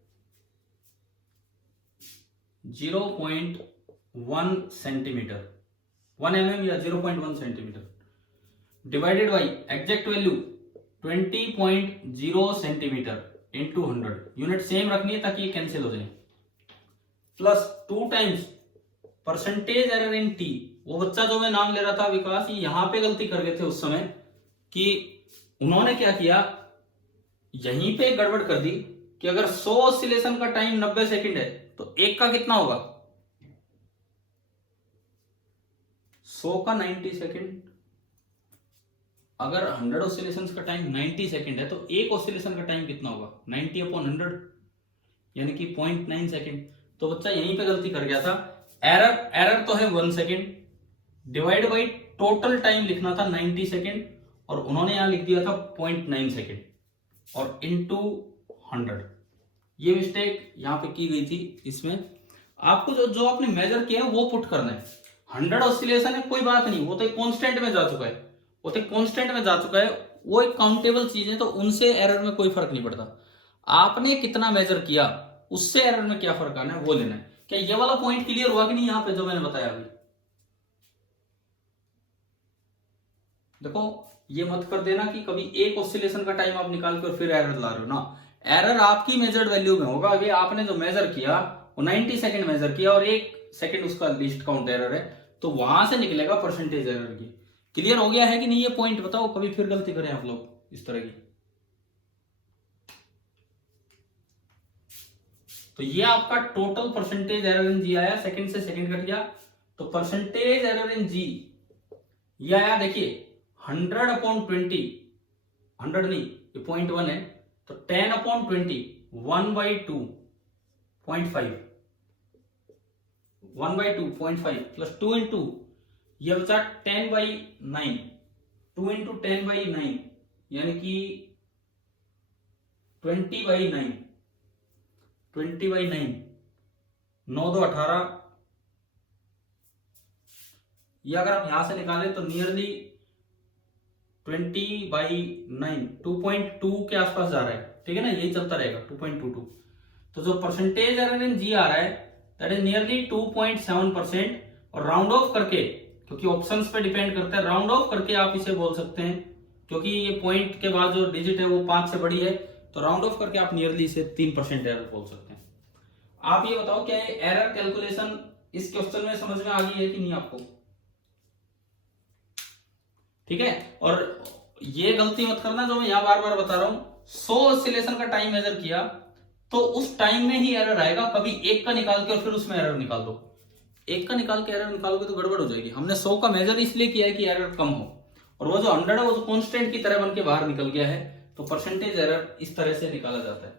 0.1 सेंटीमीटर। 1 mm या 0.1 centimetre divided by exact value 20.0 centimetre into 100, unit same रखनी है ताकि ये कैंसिल हो जाए, प्लस 2 टाइम्स परसेंटेज एरर इन टी। वो बच्चा जो मैं नाम ले रहा था विकास, ये यहां पे गलती कर गए थे उस समय कि उन्होंने क्या किया, यहीं पे गड़बड़ कर दी कि अगर 100 ऑसिलेशन का टाइम 90 सेकंड है तो एक का कितना होगा, 100 का 90 सेकंड। अगर 100 ऑसिलेशंस का टाइम 90 सेकंड है तो एक ऑसिलेशन का टाइम कितना होगा, 90/100 यानी कि 0.9 सेकंड। तो बच्चा यहीं पे गलती कर गया था। एरर तो है 1 second, divide by total time लिखना था 90 सेकंड और उन्होंने यहां लिख दिया था 0.9 सेकंड और इनटू 100। ये मिस्टेक यहां पे की गई थी। इसमें आपको जो आपने मेजर किया है वो पुट करना है। 100 ऑसिलेशन है कोई बात नहीं, वो तो एक कांस्टेंट में जा चुका है, वो तो कांस्टेंट में जा चुका है, वो एक काउंटेबल चीज है, तो उनसे एरर में कोई फर्क नहीं पड़ता। आपने कितना मेजर किया उससे एरर में क्या फर्क आना है वो लेना है। क्या ये वाला पॉइंट क्लियर हुआ कि नहीं यहाँ पे जो मैंने बताया अभी? देखो ये मत कर देना कि कभी एक ऑसिलेशन का टाइम आप निकाल कर फिर एरर ला रहे हो ना। एरर आपकी मेजर्ड वैल्यू में होगा। अभी आपने जो मेजर किया वो 90 सेकंड मेजर किया और 1 सेकंड उसका लीस्ट काउंट एरर है, तो वहां से निकलेगा परसेंटेज एरर की। क्लियर हो गया है कि नहीं ये पॉइंट? बताओ कभी फिर गलती करें आप लोग इस तरह की। तो ये आपका टोटल परसेंटेज एरर इन जी आया, सेकंड से सेकंड कट गया, तो परसेंटेज एरर इन जी ये आया। देखिए 100/20, 100 नहीं ये 0.1 है, तो 10/20 1/2.5, 1/2.5 प्लस 2 इंटू ये बचा 10/9, 2 इंटू 10/9 यानी कि 20/9, 20/9, 9 2 18। ये अगर हम यहां से निकालें तो नियरली 20/9, 2.2 के आसपास जा रहा है, ठीक है ना, यही चलता रहेगा 2.22। तो जो परसेंटेज एरर इन जी आ रहा है दैट इज नियरली 2.7%। और राउंड ऑफ करके, क्योंकि ऑप्शंस पे डिपेंड करता है, राउंड ऑफ करके आप इसे बोल सकते हैं, क्योंकि ये पॉइंट के बाद जो डिजिट है वो 5 से बड़ी है, तो राउंड ऑफ करके आप नियरली इसे 3% एरर बोल सकते हैं। आप ये बताओ क्या ये एरर कैलकुलेशन इस क्वेश्चन में समझ में आ गई है कि नहीं आपको? ठीक है, और ये गलती मत करना जो मैं यहां बार बार बता रहा हूं, 100 ऑसिलेशन का टाइम मेजर किया तो उस टाइम में ही एरर आएगा। कभी एक का निकाल के और फिर उसमें एरर निकाल दो, एक का निकाल के एरर निकालोगे तो गड़बड़ हो जाएगी। हमने 100 का मेजर इसलिए किया है कि एरर कम हो, और वो जो 100 है वो तो कांस्टेंट की तरह बन के बाहर निकल गया है, तो परसेंटेज एरर इस तरह से निकाला जाता है।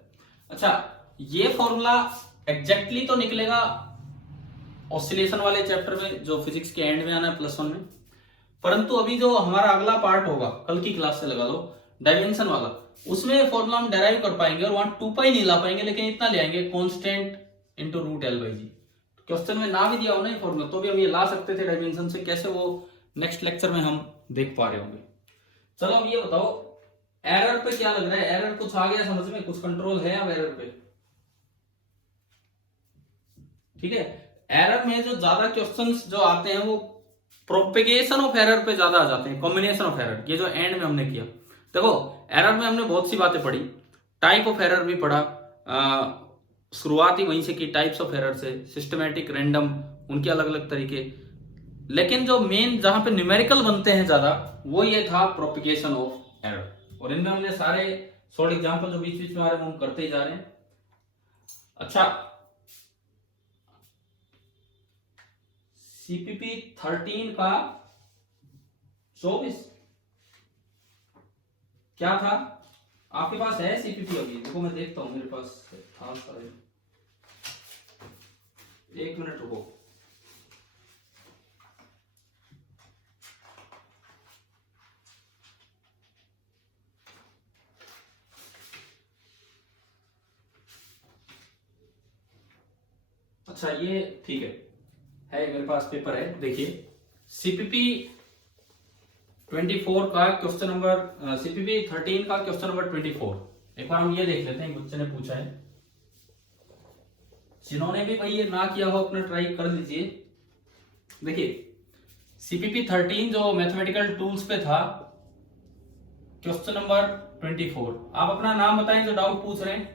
अच्छा, ये फॉर्मूला एग्जैक्टली तो निकलेगा ऑसिलेशन वाले चैप्टर में जो फिजिक्स के एंड में आना है +1 में, परंतु अभी जो हमारा अगला पार्ट होगा कल की क्लास से लगा लो डायमेंशन वाला, उसमें फॉर्मूला हम डेराइव कर पाएंगे और वहां 2π नहीं ला पाएंगे, लेकिन इतना ले आएंगे कांस्टेंट इनटू √L/G। क्वेश्चन में ना भी दिया हो ना ये फॉर्मूला तो भी हम ये ला सकते थे डायमेंशन से, कैसे वो नेक्स्ट लेक्चर में हम देख पा रहे होंगे। चलो अब ये बताओ एरर पे क्या लग रहा है, एरर कुछ आ गया समझ में, कुछ कंट्रोल है अब एरर पे? ठीक है, एरर में जो ज्यादा क्वेश्चंस जो आते हैं वो प्रोपेगेशन ऑफ एरर पे ज्यादा आ जाते हैं, कॉम्बिनेशन ऑफ एरर, ये जो एंड में हमने किया। देखो एरर में हमने बहुत सी बातें पढ़ी, टाइप ऑफ एरर भी पढ़ा, शुरुआत ही वहीं से की, टाइप्स ऑफ एरर से, सिस्टमैटिक, रैंडम, उनके अलग अलग तरीके, लेकिन जो मेन जहां पे न्यूमेरिकल बनते हैं ज्यादा वो ये था प्रोपेगेशन ऑफ एरर, और इनमें हमने सारे सॉर्ट एग्जांपल जो बीच बीच में आ रहे हैं हम करते ही जा रहे हैं। अच्छा, CPP 13 का 24 क्या था आपके पास? है CPP अभी? देखो मैं देखता हूं, मेरे पास था सारे, एक मिनट रुको। अच्छा ये ठीक है मेरे पास पेपर है, देखिए CPP 24 का क्वेश्चन नंबर, CPP 13 का क्वेश्चन नंबर 24। एक बार हम ये देख लेते हैं, बच्चे ने पूछा है, जिन्होंने भी भाई ये ना किया हो अपना ट्राई कर लीजिए। देखिए CPP 13 जो मैथमेटिकल टूल्स पे था, क्वेश्चन नंबर 24। आप अपना नाम बताएं जो डाउट पूछ रहे हैं।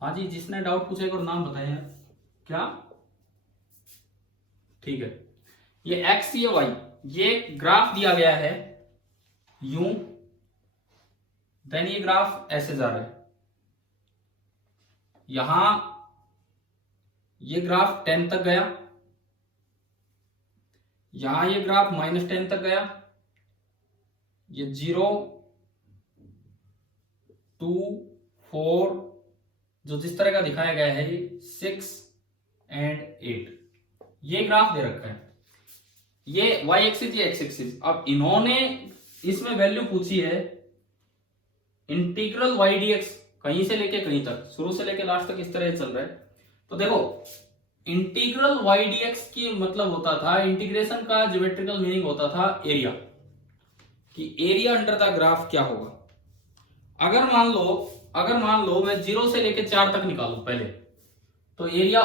हाँ जी, जिसने डाउट पूछा एक और नाम बताएं यार। क्या? ठीक है। ये एक्स ये वाई, ये ग्राफ दिया गया है यूं, देन ये ग्राफ ऐसे जा रहा है। यहां ये ग्राफ 10 तक गया, यहां ये ग्राफ -10 तक गया, ये 0 2 4 जो जिस तरह का दिखाया गया है, ये 6 एंड 8, ये ग्राफ दे रखा है। ये y एक्सिस, ये x एक्सिस। अब इन्होंने इसमें वैल्यू पूछी है इंटीग्रल y dx, कहीं से लेके कहीं तक, शुरू से लेके लास्ट तक इस तरह चल रहा है। तो देखो, इंटीग्रल y dx की मतलब होता था, इंटीग्रेशन का ज्योमेट्रिकल मीनिंग होता था एरिया, कि एरिया अंडर द ग्राफ क्या होगा। अगर मान लो मैं 0 से लेके 4 तक निकालू पहले, तो एरिया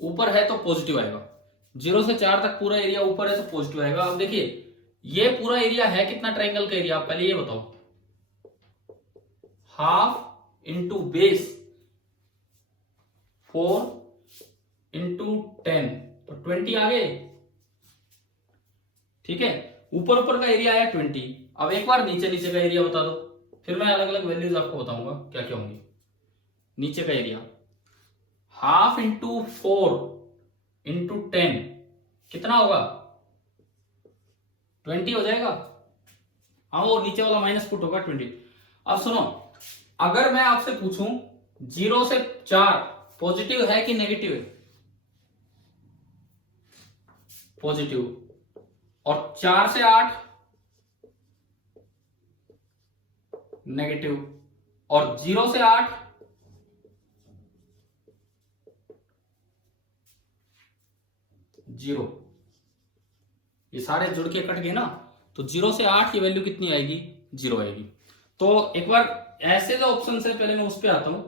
ऊपर है तो पॉजिटिव आएगा। 0 से 4 तक पूरा एरिया ऊपर है तो पॉजिटिव आएगा। अब देखिए, ये पूरा एरिया है कितना ट्रायंगल का एरिया, आप पहले ये बताओ। हाफ इंटू बेस 4 इंटू 10, तो 20 आ गए। ठीक है, ऊपर का एरिया आया 20। अब एक बार नीचे का एरिया बता दो, फिर मैं अलग अलग वैल्यूज आपको बताऊंगा क्या क्या होंगी। नीचे का एरिया हाफ इंटू 4 इंटू 10 कितना होगा? 20 हो जाएगा। हाँ, वो नीचे वाला माइनस पुट होगा 20। अब सुनो, अगर मैं आपसे पूछूं 0 से 4 पॉजिटिव है कि नेगेटिव है? पॉजिटिव। और 4 से 8 नेगेटिव, और 0 से 8 0। ये सारे जुड़ के कट गए ना, तो 0 से 8 की वैल्यू कितनी आएगी? 0 आएगी। तो एक बार ऐसे जो ऑप्शन है, पहले मैं उस पर आता हूं।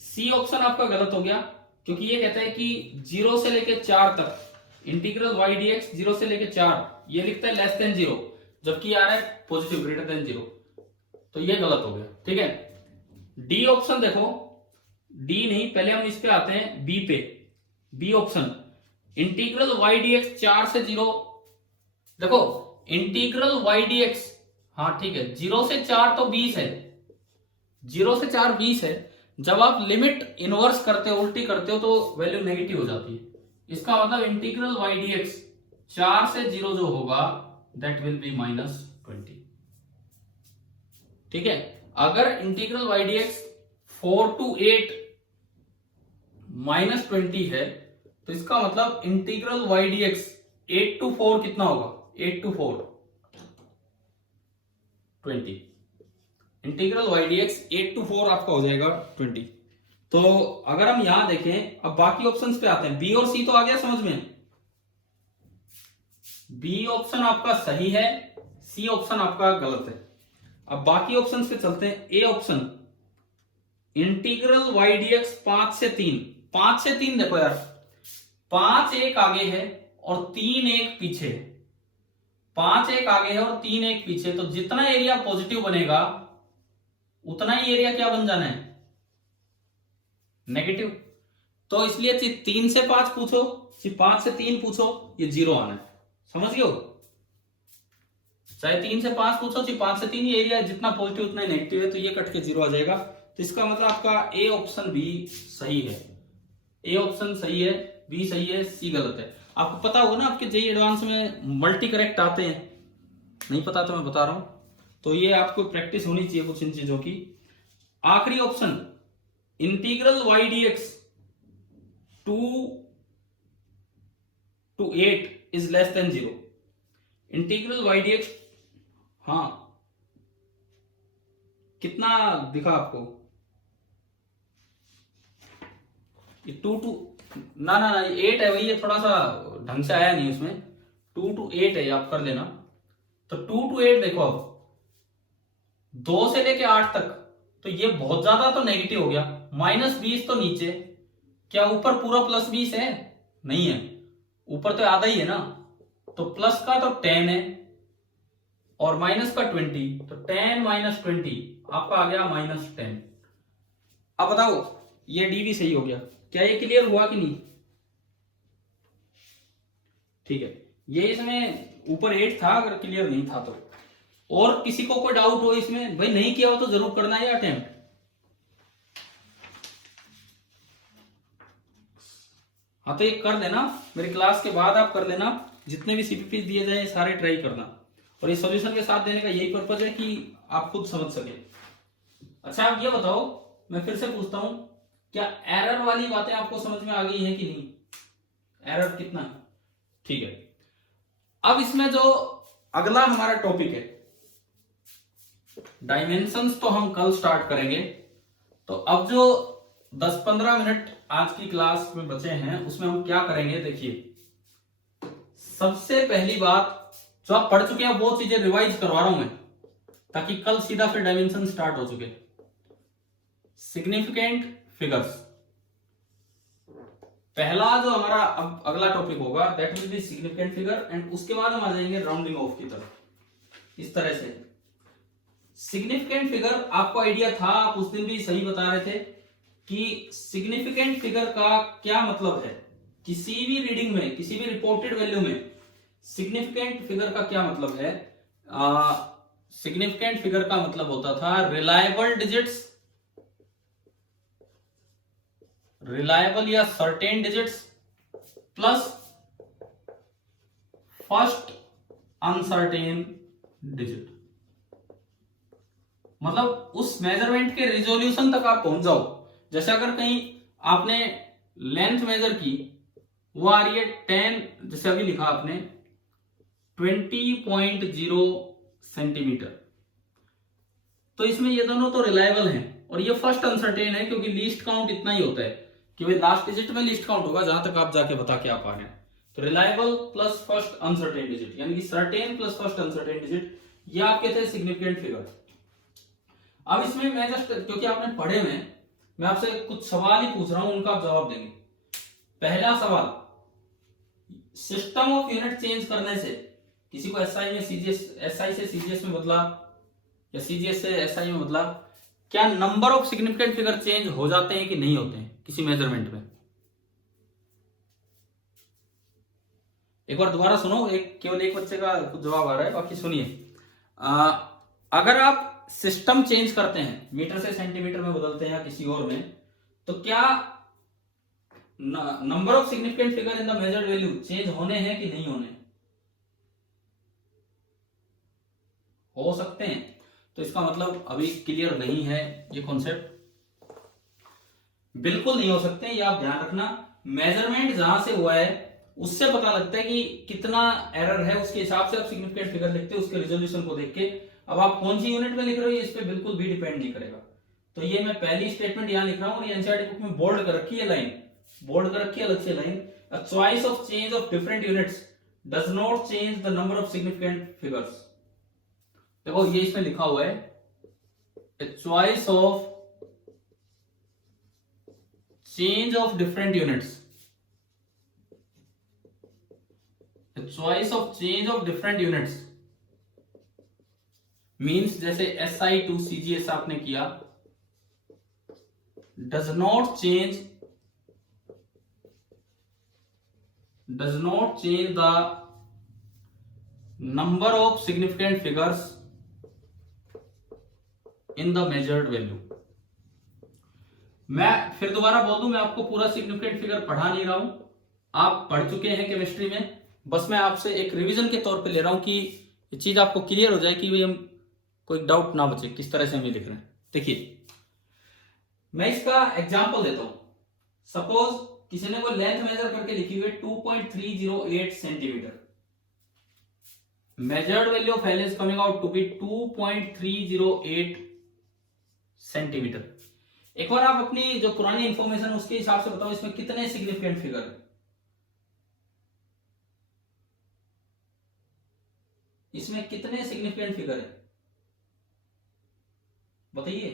सी ऑप्शन आपका गलत हो गया, क्योंकि ये कहता है कि 0 से लेके 4 तक इंटीग्रल y dx 0 से लेके 4, ये लिखता है लेस देन 0, जबकि आ रहा है पॉजिटिव ग्रेटर देन 0, तो ये गलत हो गया। ठीक है, डी ऑप्शन देखो, डी नहीं, पहले हम इस पे आते हैं बी पे। B option integral y dx 4 से 0, देखो इंटीग्रल y dx, हाँ ठीक है, 0 से 4 तो 20 है, 0 से 4 20 है। जब आप लिमिट इनवर्स करते हो, उल्टी करते हो, तो वैल्यू नेगेटिव हो जाती है। इसका मतलब इंटीग्रल y dx 4 से 0 जो होगा दैट विल बी -20। ठीक है, अगर इंटीग्रल y dx 4 to 8 -20 है, तो इसका मतलब इंटीग्रल y dx 8 to 4 कितना होगा? 8 to 4 20। Integral y dx 8 to 4 आपका हो जाएगा 20। तो अगर हम यहां देखें, अब बाकी ऑप्शंस पे आते हैं। बी और सी तो आ गया समझ में, बी ऑप्शन आपका सही है, सी ऑप्शन आपका गलत है। अब बाकी ऑप्शंस पे चलते हैं। A option integral y dx 5 से 3, 5 से 3 देखो यार, 5 एक आगे है और 3 एक पीछे, 5 एक आगे है और 3 एक पीछे, तो जितना एरिया पॉजिटिव बनेगा उतना ही एरिया क्या बन जाना है? नेगेटिव। तो इसलिए 3 से 5 पूछो, 5 से 3 पूछो, ये 0 आना है। समझ गए हो? चाहे 3 से 5 पूछो, 5 से 3, ये एरिया जितना पॉजिटिव उतना ही नेगेटिव है, तो ये कट के 0 आ जाएगा। तो इसका मतलब आपका ए ऑप्शन भी सही है, ए ऑप्शन सही है, बी सही है, सी गलत है। आपको पता होगा ना, आपके जेईई एडवांस में मल्टी करेक्ट आते हैं, नहीं पता तो मैं बता रहा हूं, तो ये आपको प्रैक्टिस होनी चाहिए कुछ इन चीजों की। आखिरी option integral y dx 2 to 8 is less then 0। Integral y dx, हाँ कितना दिखा आपको? ये 2 to ना 8 है, वही है, थोड़ा सा ढंग से आया नहीं उसमें। 2 to 8 है, आप कर लेना। तो 2 to 8 देखो, अब 2 से लेके 8 तक, तो ये बहुत ज्यादा तो नेगेटिव हो गया। -20 तो नीचे, क्या ऊपर पूरा +20 है? नहीं है, ऊपर तो आधा ही है ना, तो प्लस का तो 10 है और माइनस का 20, तो 10 - 20 आपका आ गया -10। अब बताओ ये डी भी सही हो गया, क्या ये क्लियर हुआ कि नहीं? ठीक है, ये इसमें ऊपर 8 था, अगर क्लियर नहीं था तो। और किसी को कोई डाउट हो इसमें? भाई नहीं किया हो तो जरूर करना है अटेम्प्ट। हाँ तो ये कर देना, मेरी क्लास के बाद आप कर लेना, जितने भी सीपीपी दिए जाए सारे ट्राई करना। और ये सॉल्यूशन के साथ देने का यही पर्पज है कि आप खुद समझ सके। अच्छा आप ये बताओ, मैं फिर से पूछता हूं, क्या एरर वाली बातें आपको समझ में आ गई है कि नहीं? एरर कितना है? ठीक है, अब इसमें जो अगला हमारा टॉपिक है डायमेंशंस, तो हम कल स्टार्ट करेंगे। तो अब जो 10-15 मिनट आज की क्लास में बचे हैं उसमें हम क्या करेंगे, देखिए सबसे पहली बात जो आप पढ़ चुके हैं वो चीजें रिवाइज करवा रहा हूं मैं, ताकि कल सीधा फिर डायमेंशन स्टार्ट हो चुके। सिग्निफिकेंट फिगर्स पहला जो हमारा अब अगला टॉपिक होगा, that will be significant figure, and उसके बाद हम आ जाएंगे राउंडिंग ऑफ की तरफ। इस तरह से सिग्निफिकेंट फिगर आपको आइडिया था, आप उस दिन भी सही बता रहे थे कि सिग्निफिकेंट फिगर का क्या मतलब है। किसी भी रीडिंग में, किसी भी रिपोर्टेड वैल्यू में सिग्निफिकेंट फिगर का क्या मतलब है? सिग्निफिकेंट फिगर का मतलब होता था रिलायबल डिजिट्स, रिलायबल या certain digits plus first uncertain digit. मतलब उस मेजरमेंट के रिजोल्यूशन तक आप पहुंच जाओ। जैसे अगर कहीं आपने लेंथ मेजर की, वो आ रही है 10, जैसे अभी लिखा आपने 20.0 सेंटीमीटर, तो इसमें ये दोनों तो रिलायबल हैं और ये फर्स्ट अनसर्टेन है, क्योंकि लीस्ट काउंट इतना ही होता है कि भाई लास्ट डिजिट में लीस्ट काउंट होगा जहां तक आप जाके बता के आप आ रहे हैं। तो reliable plus first uncertain digit, यानी कि certain plus first uncertain digit, ये आपके थे सिग्निफिकेंट फिगर। अब इसमें मैं जस्ट, क्योंकि आपने पढ़े हुए हैं, मैं आपसे कुछ सवाल ही पूछ रहा हूं, उनका आप जवाब देंगे। पहला सवाल, सिस्टम ऑफ यूनिट चेंज करने से, किसी को एसआई में सीजीएस, एसआई से सीजीएस में बदला या सीजीएस से एसआई में बदला, क्या number of significant figure change हो जाते हैं कि नहीं होते हैं किसी मेजरमेंट में? एक बार दोबारा सुनो, केवल एक बच्चे का कुछ जवाब आ रहा है, बाकी सुनिए। अगर आप सिस्टम चेंज करते हैं, मीटर से सेंटीमीटर में बदलते हैं या किसी और में, तो क्या number of significant figure in the measured value change होने हैं कि नहीं होने? हो सकते हैं। तो इसका मतलब अभी क्लियर नहीं है ये कॉन्सेप्ट, बिल्कुल नहीं हो सकते, ये आप ध्यान रखना। मेजरमेंट जहां से हुआ है उससे पता लगता है कि कितना एरर है, उसके हिसाब से आप सिग्निफिकेंट फिगर लिखते हैं, उसके रिजोल्यूशन को देख के। अब आप कौन सी यूनिट में लिख रहे हो इस पे बिल्कुल भी डिपेंड नहीं करेगा। तो ये मैं पहली स्टेटमेंट यहां लिख रहा हूं, और ये एनसीईआरटी बुक में बोल्ड कर रखी है लाइन, बोल्ड कर रखी है अलग से line, a choice of change of different units does not change the number of significant figures. देखो ये इसमें लिखा हुआ है, a choice of change of different units, a choice of change of different units means जैसे SI to CGS आपने किया, does not change the number of significant figures in the measured value. मैं फिर दोबारा बोल दूं, मैं आपको पूरा सिग्निफिकेंट फिगर पढ़ा नहीं रहा हूं, आप पढ़ चुके हैं केमिस्ट्री में, बस मैं आपसे एक रिवीजन के तौर पे ले रहा हूं कि ये चीज आपको क्लियर हो जाए कि भाई हम कोई डाउट ना बचे किस तरह से हम ये लिख रहे हैं। देखिए मैं इसका एग्जांपल देता हूं। सपोज किसी ने कोई लेंथ मेजर करके लिखी हुई है 2.308 centimetre, measured value of L is coming out to be 2.308 centimetre. एक बार आप अपनी जो पुरानी इंफॉर्मेशन उसके हिसाब से बताओ, इसमें कितने सिग्निफिकेंट फिगर है? इसमें कितने सिग्निफिकेंट फिगर है बताइए?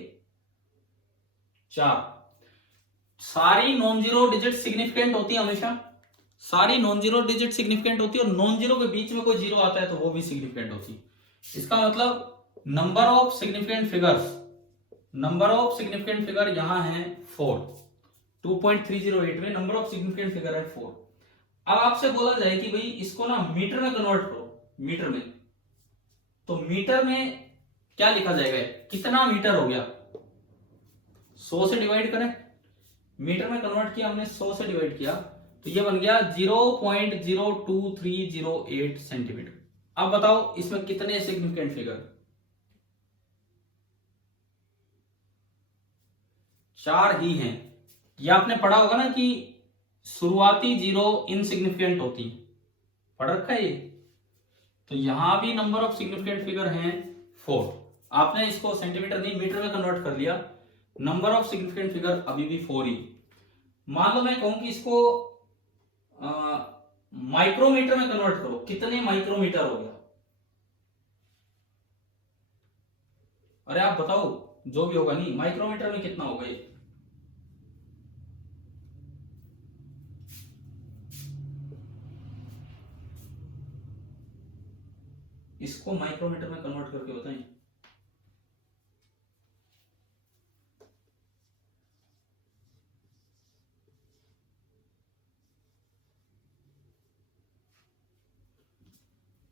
4। सारी नॉन जीरो डिजिट सिग्निफिकेंट होती है हमेशा, सारी नॉन जीरो डिजिट सिग्निफिकेंट होती है, और नॉन जीरो के बीच में कोई जीरो आता है तो वो भी सिग्निफिकेंट होती है। इसका मतलब number of significant figures, number of significant figure यहां है 4, 2.308 में नंबर ऑफ सिग्निफिकेंट फिगर है 4। अब आपसे बोला जाए कि भाई इसको ना मीटर में कन्वर्ट करो, मीटर में, तो मीटर में क्या लिखा जाएगा, कितना मीटर हो गया, 100 से डिवाइड करें, मीटर में कन्वर्ट किया हमने, 100 से डिवाइड किया तो ये बन गया 0.02308 सेंटीमीटर। अब बताओ इसमें कितने सिग्निफिकेंट फिगर, 4 ही हैं। ये आपने पढ़ा होगा ना कि शुरुआती जीरो इनसिग्निफिकेंट होती, पढ़ रखा है ये। तो यहां भी नंबर ऑफ सिग्निफिकेंट फिगर हैं 4, आपने इसको सेंटीमीटर नहीं मीटर में कन्वर्ट कर लिया, नंबर ऑफ सिग्निफिकेंट फिगर अभी भी 4 ही। मान लो मैं कहूं कि इसको माइक्रोमीटर में कन्वर्ट करो, कितने माइक्रोमीटर हो गया, अरे आप बताओ, जो भी होगा, नहीं माइक्रोमीटर में कितना होगा ये, इसको माइक्रोमीटर में कन्वर्ट करके बताएं।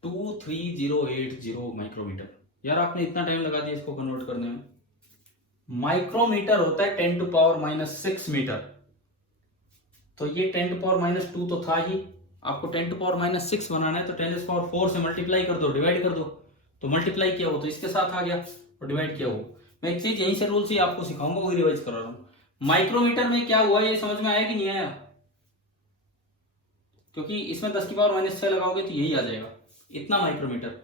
Two 3080 micrometre. यार आपने इतना टाइम लगा दिया इसको कन्वर्ट करने में। माइक्रोमीटर होता है 10⁻⁻6 मीटर, तो ये 10⁻⁻2 तो था ही, आपको 10⁻⁻6 बनाना है तो 10⁻4 से मल्टीप्लाई कर दो, डिवाइड कर दो, तो मल्टीप्लाई किया हो तो इसके साथ आ गया और डिवाइड किया हो। मैं एक चीज यहीं से रूल से आपको सिखाऊंगा, वही रिवाइज करा रहा हूं। माइक्रोमीटर में क्या हुआ ये समझ में आया कि नहीं आया, क्योंकि इसमें 10⁻⁻6 लगाओगे तो यही आ जाएगा, इतना माइक्रोमीटर।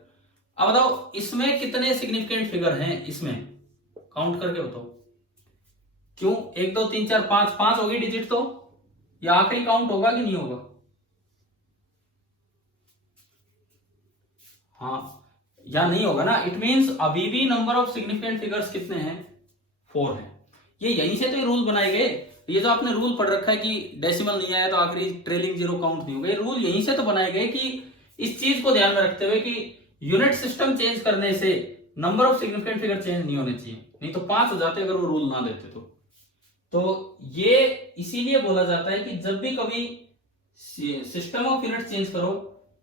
अब बताओ इसमें कितने सिग्निफिकेंट फिगर हैं, इसमें काउंट करके बताओ। क्यों 1 2 3 4 5, 5 होगी डिजिट तो, या आखिरी काउंट होगा कि नहीं होगा, हाँ या नहीं होगा ना, इट मींस अभी भी नंबर ऑफ सिग्निफिकेंट फिगर्स कितने हैं, 4 हैं। ये यहीं से तो ये रूल बनाए गए, ये जो आपने रूल पढ़ रखा है कि डेसिमल नहीं आया तो आखिरी ट्रेलिंग जीरो काउंट नहीं होगा, ये रूल यहीं से तो बनाए गए कि इस चीज को ध्यान में रखते हुए कि यूनिट सिस्टम चेंज करने से number of significant figure change नहीं होने चाहिए, नहीं तो 5 हो जाते अगर वो रूल ना देते तो ये इसीलिए बोला जाता है कि जब भी कभी सिस्टम ऑफ यूनिट चेंज करो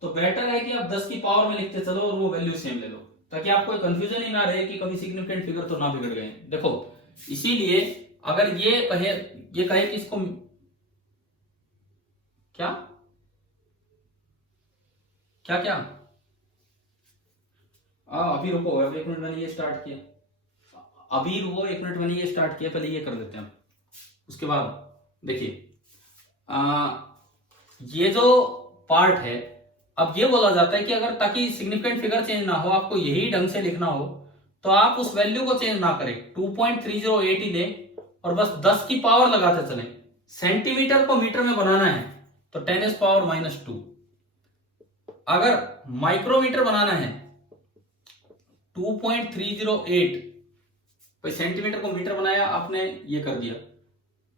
तो बेटर है कि आप 10 की पावर में लिखते चलो और वो वैल्यू सेम ले लो, ताकि आपको कंफ्यूजन ही ना रहे कि कभी सिग्निफिकेंट फिगर तो ना बिगड़ गए। देखो इसीलिए अगर ये कहे कि इसको क्या क्या क्या अभी रुको, अभी 1 मिनट मैंने ये स्टार्ट किया, अभी रुको 1 मिनट मैंने ये स्टार्ट किया, पहले ये कर देते हैं, उसके बाद देखिए ये जो पार्ट है, अब ये बोला जाता है कि अगर ताकि सिग्निफिकेंट फिगर चेंज ना हो, आपको यही ढंग से लिखना हो तो आप उस वैल्यू को चेंज ना करें, 2.308 ही लें और बस 10 की पावर लगाते चलें। सेंटीमीटर को मीटर में बनाना है तो 10⁻⁻2, अगर माइक्रोमीटर बनाना है 2.308, भाई सेंटीमीटर को मीटर बनाया आपने, ये कर दिया।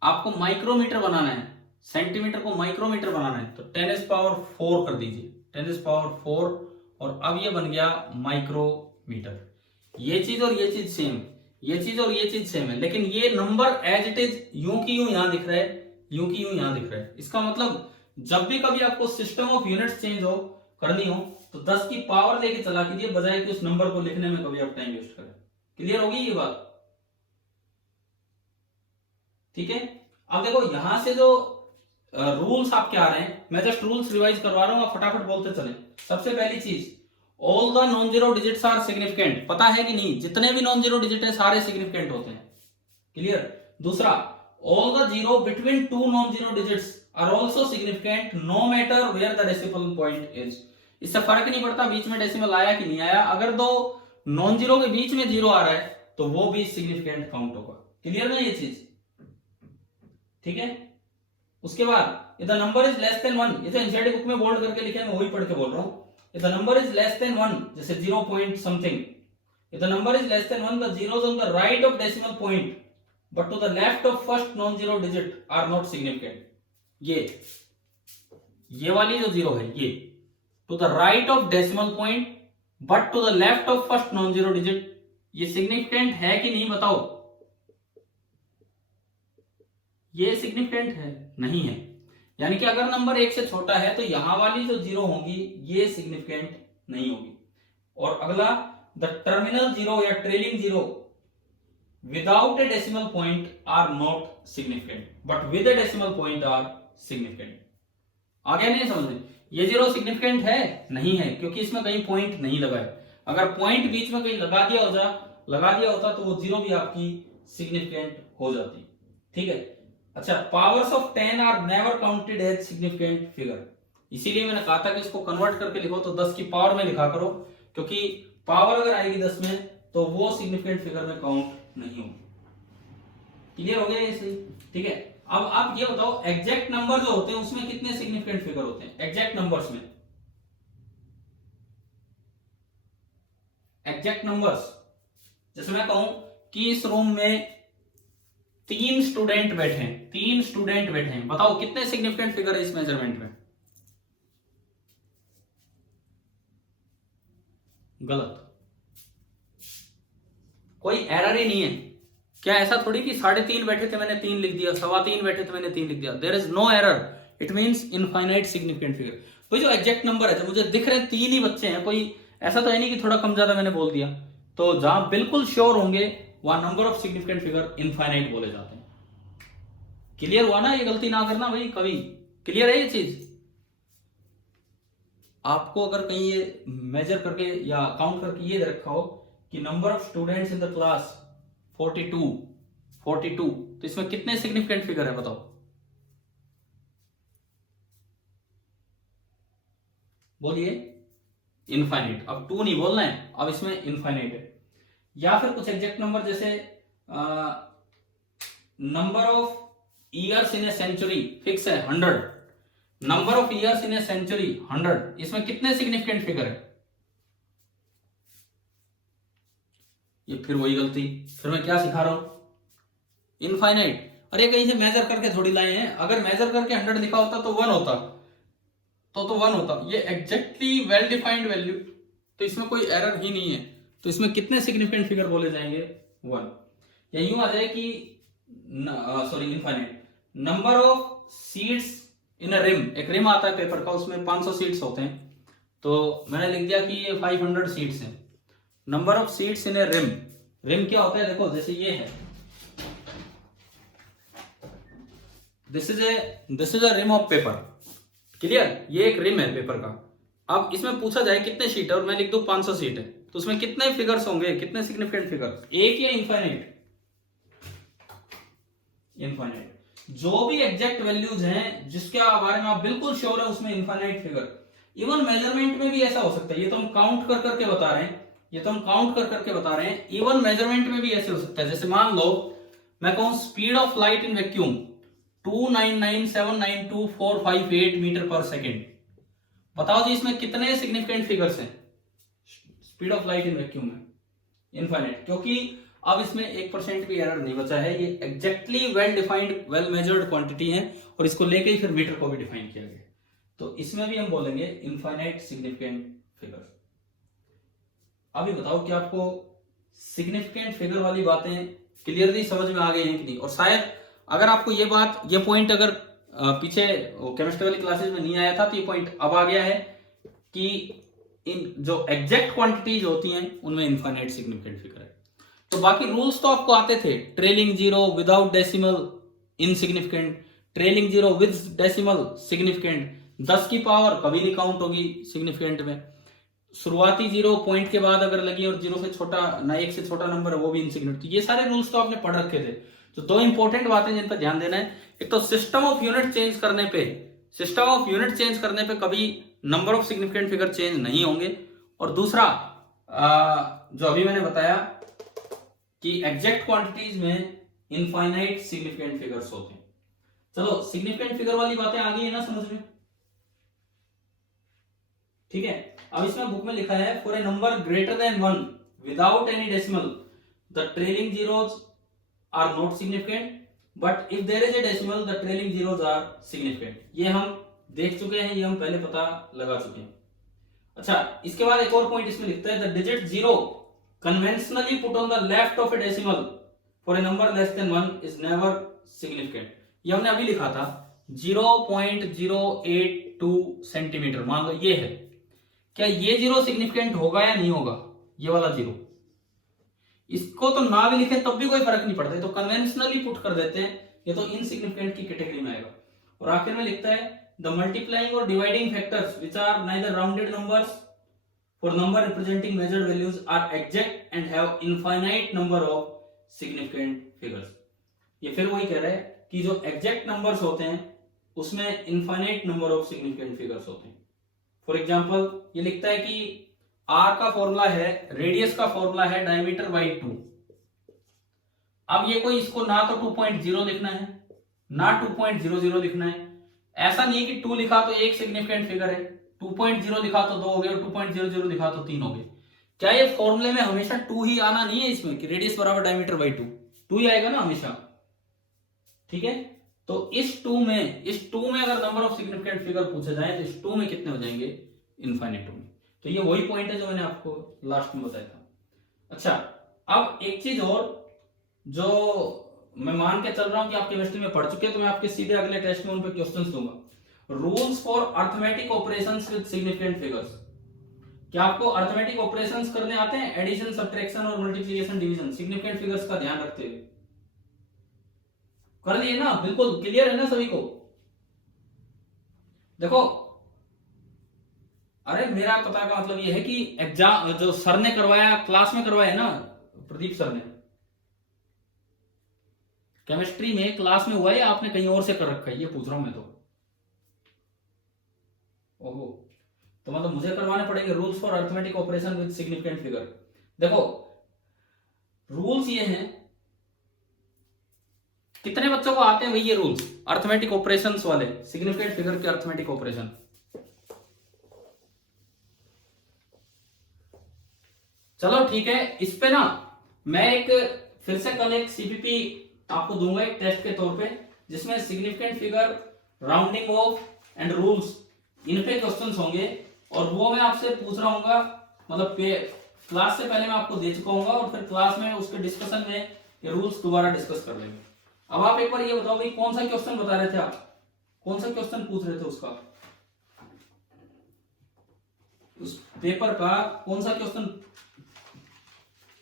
आपको माइक्रोमीटर बनाना है, सेंटीमीटर को माइक्रोमीटर बनाना है तो 10⁻4 कर दीजिए, 10⁻4, और अब ये बन गया माइक्रोमीटर। ये चीज और ये चीज सेम, ये चीज और ये चीज सेम है, लेकिन ये नंबर एज इट इज यूं की यूं यहां दिख रहा है, यूं की यूं यहां दिख रहा है। इसका मतलब जब भी कभी आपको सिस्टम ऑफ यूनिट्स चेंज हो करनी हो तो 10 की पावर लेके चला कीजिए, बजाय कि उस नंबर को लिखने में कभी आप टाइम वेस्ट करें। क्लियर होगी ये बात, ठीक है। अब देखो यहां से जो रूल्स आपके आ रहे हैं, मैं जस्ट रूल्स रिवाइज करवा रहा हूं, आप फटाफट बोलते चले। सबसे पहली चीज, all the non zero digits are significant, पता है कि नहीं, जितने भी नॉन जीरो डिजिट है सारे सिग्निफिकेंट होते हैं, क्लियर। दूसरा, all the zero between two non zero digits are also significant no matter where the decimal point is. इससे फर्क नहीं पड़ता बीच में डेसिमल आया कि नहीं आया, अगर दो नॉन जीरो के बीच में जीरो आ रहा है तो वो भी सिग्निफिकेंट काउंट होगा। क्लियर ना ये चीज, ठीक है। उसके बाद if the number is less than 1, ये तो एनसीईआरटी बुक में बोल्ड करके लिखे हैं, मैं वही पढ़ के बोल रहा हूं। If the number is less than 1, जैसे 0 point something, if the number is less than 1 the zeros on the right of decimal point but to the left of first non zero digit are not significant. ये वाली जो जीरो है ये to the right of decimal point but to the left of first non zero digit, ये सिग्निफिकेंट है कि नहीं बताओ? ये सिग्निफिकेंट है? नहीं है। यानी कि अगर नंबर एक से छोटा है तो यहां वाली जो जीरो होगी ये सिग्निफिकेंट नहीं होगी। और अगला, द टर्मिनल जीरो या trailing zero without a decimal point are not significant but with a decimal point are significant. आगे नहीं समझ में? ये जीरो सिग्निफिकेंट है? नहीं है, क्योंकि इसमें कहीं पॉइंट नहीं लगा है। अगर पॉइंट बीच में कहीं लगा दिया होता तो वो जीरो भी आपकी सिग्निफिकेंट हो जाती। ठीक है। अच्छा, powers of 10 are never counted as significant figure. इसीलिए मैंने कहा था कि इसको कन्वर्ट करके लिखो तो 10 की पावर में लिखा करो, क्योंकि पावर अगर आएगी 10 में तो वो सिग्निफिकेंट फिगर में काउंट नहीं होगी। क्लियर हो गया ये सही? ठीक है। अब आप ये बताओ, एग्जैक्ट नंबर जो होते हैं उसमें कितने सिग्निफिकेंट फिगर होते हैं? एग्जैक्ट नंबर्स में, एग्जैक्ट नंबर्स, जैसे मैं कहूं कि इस रूम में 3 स्टूडेंट बैठे हैं, बताओ कितने सिग्निफिकेंट फिगर है इस मेजरमेंट में? गलत, कोई एरर ही नहीं है। क्या ऐसा थोड़ी कि 3.5 बैठे थे मैंने 3 लिख दिया, 3.25 बैठे थे मैंने 3 लिख दिया? There is no error, it means infinite significant figure. कोई जो एग्जैक्ट नंबर है, जो मुझे दिख रहे हैं 3 ही बच्चे हैं, कोई ऐसा तो है नहीं कि थोड़ा कम ज्यादा मैंने बोल दिया। तो जहां बिल्कुल श्योर होंगे वहां number of significant figure infinite बोले जाते हैं। क्लियर हुआ ना? ये गलती ना करना भाई कभी। क्लियर है ये चीज? आपको अगर कहीं ये मेजर करके या काउंट करके ये रखा हो कि number of students in the class 42, तो इसमें कितने सिग्निफिकेंट फिगर है बताओ? बोलिए। इनफाइनाइट। अब 2 नहीं बोलना है, अब इसमें इनफाइनाइट है। या फिर कुछ एग्जैक्ट नंबर, जैसे number of years in a century fix है 100, number of years in a century 100, इसमें कितने सिग्निफिकेंट फिगर है? ये फिर वही गलती, फिर मैं क्या सिखा रहा हूं? इनफाइनाइट। अरे कहीं से मेजर करके थोड़ी लाए हैं, अगर मेजर करके 100 लिखा होता तो 1 होता, तो 1 होता। ये एग्जैक्टली वेल डिफाइंड वैल्यू, तो इसमें कोई एरर ही नहीं है। तो इसमें कितने सिग्निफिकेंट फिगर बोले जाएंगे? 1। या यूं आ जाए कि infinite. Number of sheets in a ream, एक रिम आता है पेपर का, उसमें 500 सीट्स होते हैं, तो मैंने लिख दिया कि ये 500 सीट्स हैं। Number of sheets in a ream, ream क्या होता है देखो, जैसे ये है, this is a ream of paper. Clear? ये एक रिम है पेपर का। अब इसमें पूछा जाए कितने शीट है और मैं लिख दूं 500 सीट है, तो उसमें कितने फिगर्स होंगे, कितने सिग्निफिकेंट फिगर्स? एक या इनफाइनाइट? इनफाइनाइट। जो भी एग्जैक्ट वैल्यूज हैं जिसके बारे में आप बिल्कुल श्योर है उसमें इनफाइनाइट फिगर। इवन मेजरमेंट में भी ऐसा हो सकता है, ये तो हम काउंट कर करके बता रहे हैं, इवन मेजरमेंट में भी ऐसे हो सकता है। जैसे मान लो मैं कहूं speed of light in vacuum 299792458 metre per second, बताओ जी इसमें कितने सिग्निफिकेंट फिगर्स हैं speed of light in vacuum में? इनफाइनाइट, क्योंकि अब इसमें 1% भी एरर नहीं बचा है। ये exactly well defined, well measured quantity है, और इसको लेके ही फिर मीटर को भी डिफाइन किया गया। तो इसमें भी हम बोलेंगे इनफाइनाइट सिग्निफिकेंट फिगर्स। अभी बताओ कि आपको सिग्निफिकेंट फिगर वाली बातें क्लियरली समझ में आ गई हैं कि नहीं? और शायद अगर आपको ये पॉइंट अगर पीछे केमिस्ट्री वाली क्लासेस में नहीं आया था तो ये पॉइंट अब आ गया है कि इन जो एग्जैक्ट क्वांटिटीज होती हैं उनमें इनफाइनाइट सिग्निफिकेंट फिगर है। तो बाकी रूल्स तो आपको आते थे, trailing zero, without decimal insignificant, trailing zero with decimal significant, 10 की पावर कभी नहीं काउंट होगी सिग्निफिकेंट में, शुरुआती जीरो पॉइंट के बाद अगर लगी और जीरो से छोटा ना 1 से छोटा नंबर है वो भी इनसिग्निफिकेंट। तो ये सारे रूल्स तो आपने पढ़ रखे थे। तो 2 इंपॉर्टेंट बातें जिन पर ध्यान देना है, एक तो सिस्टम ऑफ यूनिट चेंज करने पे कभी number of significant figure change नहीं होंगे, और दूसरा जो अभी मैंने बताया कि एग्जैक्ट क्वांटिटीज में इनफाइनाइट सिग्निफिकेंट फिगर्स होते हैं। चलो सिग्निफिकेंट फिगर वाली बातें आ गई है ना समझ में? ठीक है। अब इसमें बुक में लिखा है for a number greater than 1 without any decimal the trailing zeros are not significant, but if there is a decimal, the trailing zeros are significant. ये हम देख चुके हैं, ये हम पहले पता लगा चुके हैं. अच्छा, इसके बाद एक और पॉइंट इसमें लिखता है, the digit 0 conventionally put on the left of a decimal for a number less than 1 is never significant. ये हमने अभी लिखा था 0.082 सेंटीमीटर, मान लो ये है. क्या ये जीरो सिग्निफिकेंट होगा या नहीं होगा? ये वाला जीरो, इसको तो ना भी लिखें तब भी कोई फर्क नहीं पड़ता, तो कन्वेंशनली पुट कर देते हैं, ये तो इनसिग्निफिकेंट की कैटेगरी में आएगा. और आखिर में लिखता है द मल्टीप्लाइंग और dividing factors which are neither rounded numbers for number representing measured values are exact and have infinite number of significant figures. ये फिर वही कह रहा है कि जो एग्जैक्ट नंबर्स होते हैं उसमें infinite number of significant figures होते हैं. फॉर एग्जाम्पल ये लिखता है कि आर का फॉर्मूला है, रेडियस का फॉर्मूला है डायमीटर बाई 2. अब ये कोई इसको ना तो 2.0 लिखना है ना 2.00 लिखना है. ऐसा नहीं है कि 2 लिखा तो एक सिग्निफिकेंट फिगर है, 2.0 लिखा तो 2 हो गए और 2.00 लिखा तो 3 हो गए. क्या ये फॉर्मूले में हमेशा 2 ही आना नहीं है इसमें कि रेडियस बराबर डायमीटर बाई 2 ही आएगा ना हमेशा. ठीक है, तो इस 2 में अगर नंबर ऑफ सिग्निफिकेंट फिगर पूछे जाए तो इस 2 में कितने हो जाएंगे? इनफाइनाइट में. तो ये वही पॉइंट है जो मैंने आपको लास्ट में बताया था. अच्छा, अब एक चीज और जो मैं मान के चल रहा हूं कि आप केमिस्ट्री में पढ़ चुके हैं, तो मैं आपके सीधे अगले टेस्ट में उन पे क्वेश्चंस दूंगा. Rules for arithmetic operations with significant figures. क्या आपको अर्थमेटिक ऑपरेशंस करने आते हैं? एडिशन, सब्ट्रैक्शन और मल्टीप्लिकेशन, डिवीजन सिग्निफिकेंट फिगर्स का ध्यान रखते हुए कर लिए ना? बिल्कुल क्लियर है ना सभी को? देखो, अरे मेरा पता का मतलब ये है कि एग्जाम जो सर ने करवाया, क्लास में करवाया ना, प्रदीप सर ने केमिस्ट्री में क्लास में हुआ है, आपने कहीं और से कर रखा है, ये पूछ रहा हूं मैं तो. ओहो, तो मतलब मुझे करवाने पड़ेंगे rules for arithmetic operation with significant figure. देखो रूल्स ये हैं, कितने बच्चों को आते हैं भाई ये रूल्स अर्थमेटिक ऑपरेशंस वाले, सिग्निफिकेंट फिगर के अर्थमेटिक ऑपरेशन? चलो ठीक है, इस पे ना मैं एक फिर से कल एक सीपीपी आपको दूंगा एक टेस्ट के तौर पे, जिसमें significant figure, rounding off and rules, इन पे क्वेश्चंस होंगे. और वो मैं आपसे पूछ रहा हूँ, मतलब क्लास से पहले मैं आपको दे चुका हूँ और फिर क्लास में उसके डिस्कशन में ये रूल्स दोबारा डिस्कस कर लेंगे. अब आप एक बार ये बताओ भाई, कौन सा क्वेश्चन बता रहे थे आप? कौन सा क्वेश्चन पूछ रहे थे उसका? उस पेपर का कौन सा question?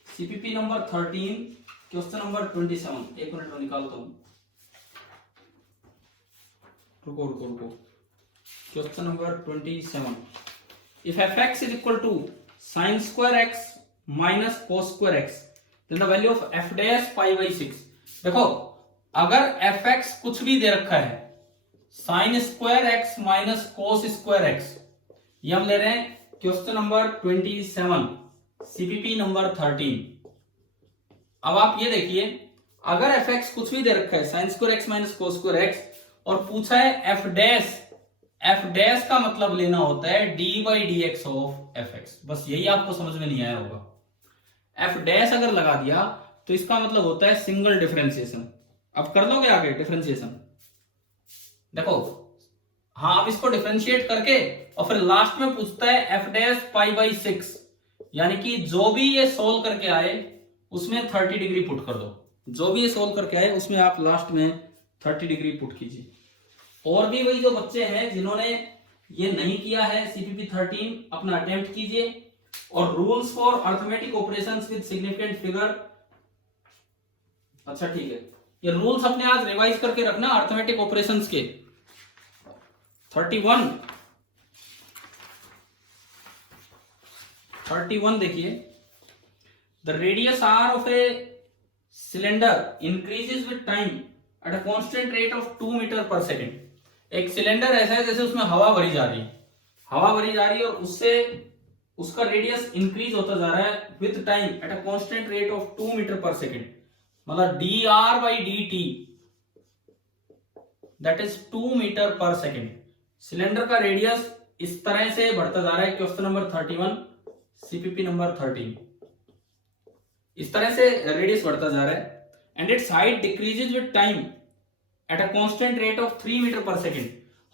CPP number 13 question number 27. एक मिनट में निकालता हूं, रुको. Question number 27. If fx is equal to sin square x minus cos square x, then the value of f dash pi by 6. देखो, अगर fx कुछ भी दे रखा है, sin square x minus cos square x, ये हम ले रहे हैं क्वेश्चन नंबर 27, सीपीपी नंबर 13. अब आप ये देखिए, अगर fx कुछ भी दे रखा है, sin square x minus cos square x, और पूछा है f डैश का मतलब लेना होता है d by dx of fx. बस यही आपको समझ में नहीं आया होगा. f डैश अगर लगा दिया तो इसका मतलब होता है सिंगल डिफरेंशिएशन. अब कर लोगे आगे डिफरेंशिएशन? देखो, हाँ, अब इसको डिफरेंशिएट करके और फिर लास्ट में पूछता है f डैश पाई बाई 6, यानी कि जो भी ये सोल्व करके आए उसमें 30 डिग्री पुट कर दो. जो भी ये सोल्व करके आए उसमें आप लास्ट में 30 डिग्री पुट कीजिए. और भी वही जो बच्चे हैं जिन्होंने ये नहीं किया है, सीपीपी 13 अपना अटेम्प्ट कीजिए. और rules for arithmetic operations with significant figure, अच्छा ठीक है, ये रूल्स अपने आज रिवाइज करके रखना अर्थमेटिक ऑपरेशंस के. 31 देखिए, the radius R of a cylinder increases with time at a constant rate of 2 metre per second. एक सिलेंडर ऐसा है जैसे उसमें हवा भरी जा रही है, और उससे उसका रेडियस इंक्रीज होता जा रहा है with time at a constant rate of 2 metre per second. मतलब dr by dt that is 2 metre per second. Cylinder का रेडियस इस तरह से बढ़ता जा रहा है. क्वेश्चन नंबर 31, सीपीपी नंबर 13, इस तरह से रेडियस बढ़ता जा रहा है. and its height decreases with time at a constant rate of 3 metre per second.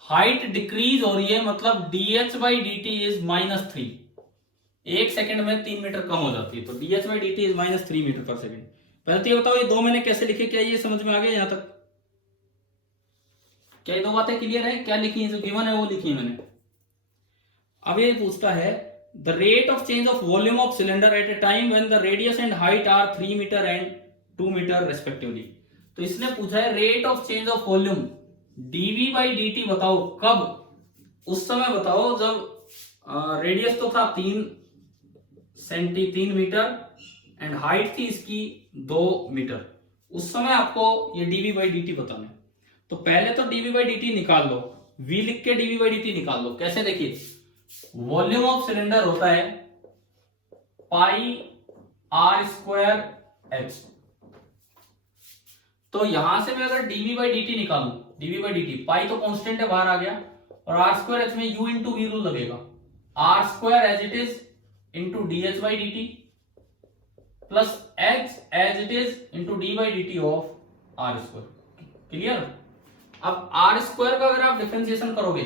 Height decrease हो रही है, मतलब dh by dt is -3, एक सेकंड में 3 मीटर कम हो जाती है, तो dh by dt is -3 metre per second. पहले तो ये बताओ ये दो मैंने कैसे लिखे, क्या ये समझ में आ गया यहां तक? क्या ये दो बातें क्लियर है? क्या लिखी है, जो गिवन है वो लिखी है मैंने। अब ये पूछता है the rate of change of volume of cylinder at a time when the radius and height are 3 metre and 2 metre respectively. तो इसने पूछा है rate of change of volume dv by dt बताओ कब, उस समय बताओ जब रेडियस तो था 3 मीटर एंड हाइट थी इसकी 2 मीटर, उस समय आपको ये dv by dt बताना है। तो पहले तो dv by dt निकाल लो, v लिख के dv by dt निकाल लो। कैसे? देखिए वॉल्यूम ऑफ सिलेंडर होता है पाई आर स्क्वायर एच, तो यहां से मैं अगर dv by dt निकालूं, dv by dt पाई तो कांस्टेंट है बाहर आ गया, और आर स्क्वायर एच में u इंटू वी रूल लगेगा, R square as it is into dh by dt plus h as it is into d by dt of R square. Clear? अब आर स्क्वायर का अगर आप डिफरेंशिएशन करोगे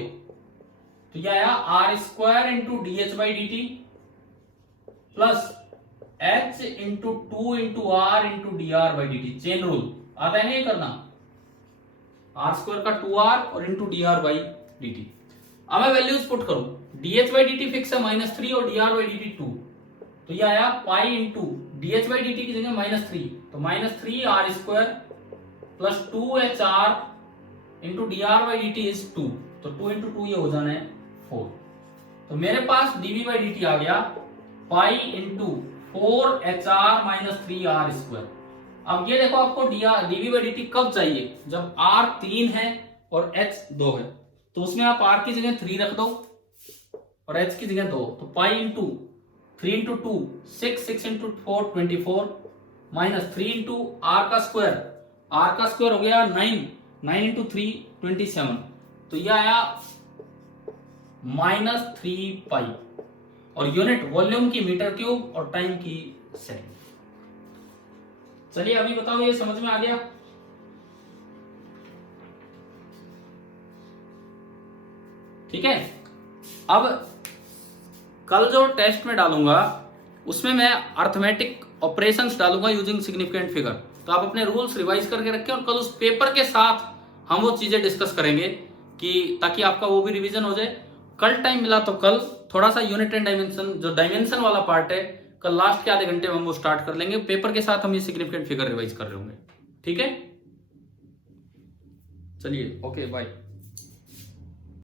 तो यह आया R square into dh by dt plus h into 2 into R into dr by dt। Chain rule आता है नहीं करना, आर स्क्वायर का 2r और इंटू dr by dt। अब मैं वैल्यूज पुट करूं, dh by dt फिक्स है -3 और dr by dt 2, तो यह आया pi into dh by dt की जगह -3, तो -3 R square plus 2hr into dr by dt is 2, तो 2 इंटू 2 ये हो जाना है 4। तो मेरे पास dv by dt आ गया pi into 4hr minus 3r square. अब ये देखो आपको dv by dt कब चाहिए, जब r 3 है और h 2 है, तो उसमें आप r की जगह 3 रख दो और h की जगह 2, तो pi into 3 into 2 6, 6 into 4 24 minus 3 into r का स्क्वायर हो गया 9, 9 इंटू 3 27, तो यह आया -3 पाई, और यूनिट वॉल्यूम की मीटर क्यूब और टाइम की सेकंड। चलिए अभी बताओ ये समझ में आ गया? ठीक है। अब कल जो टेस्ट में डालूंगा उसमें मैं अर्थमेटिक ऑपरेशंस डालूंगा यूजिंग सिग्निफिकेंट फिगर, तो आप अपने रूल्स रिवाइज करके रखें और कल उस पेपर के साथ हम वो चीजें डिस्कस करेंगे कि ताकि आपका वो भी रिवीजन हो जाए। कल टाइम मिला तो कल थोड़ा सा यूनिट एंड डायमेंशन, जो डायमेंशन वाला पार्ट है, कल लास्ट के आधे घंटे में हम वो स्टार्ट कर लेंगे। पेपर के साथ हम ये सिग्निफिकेंट फिगर रिवाइज कर रहे होंगे। ठीक है, चलिए ओके बाय।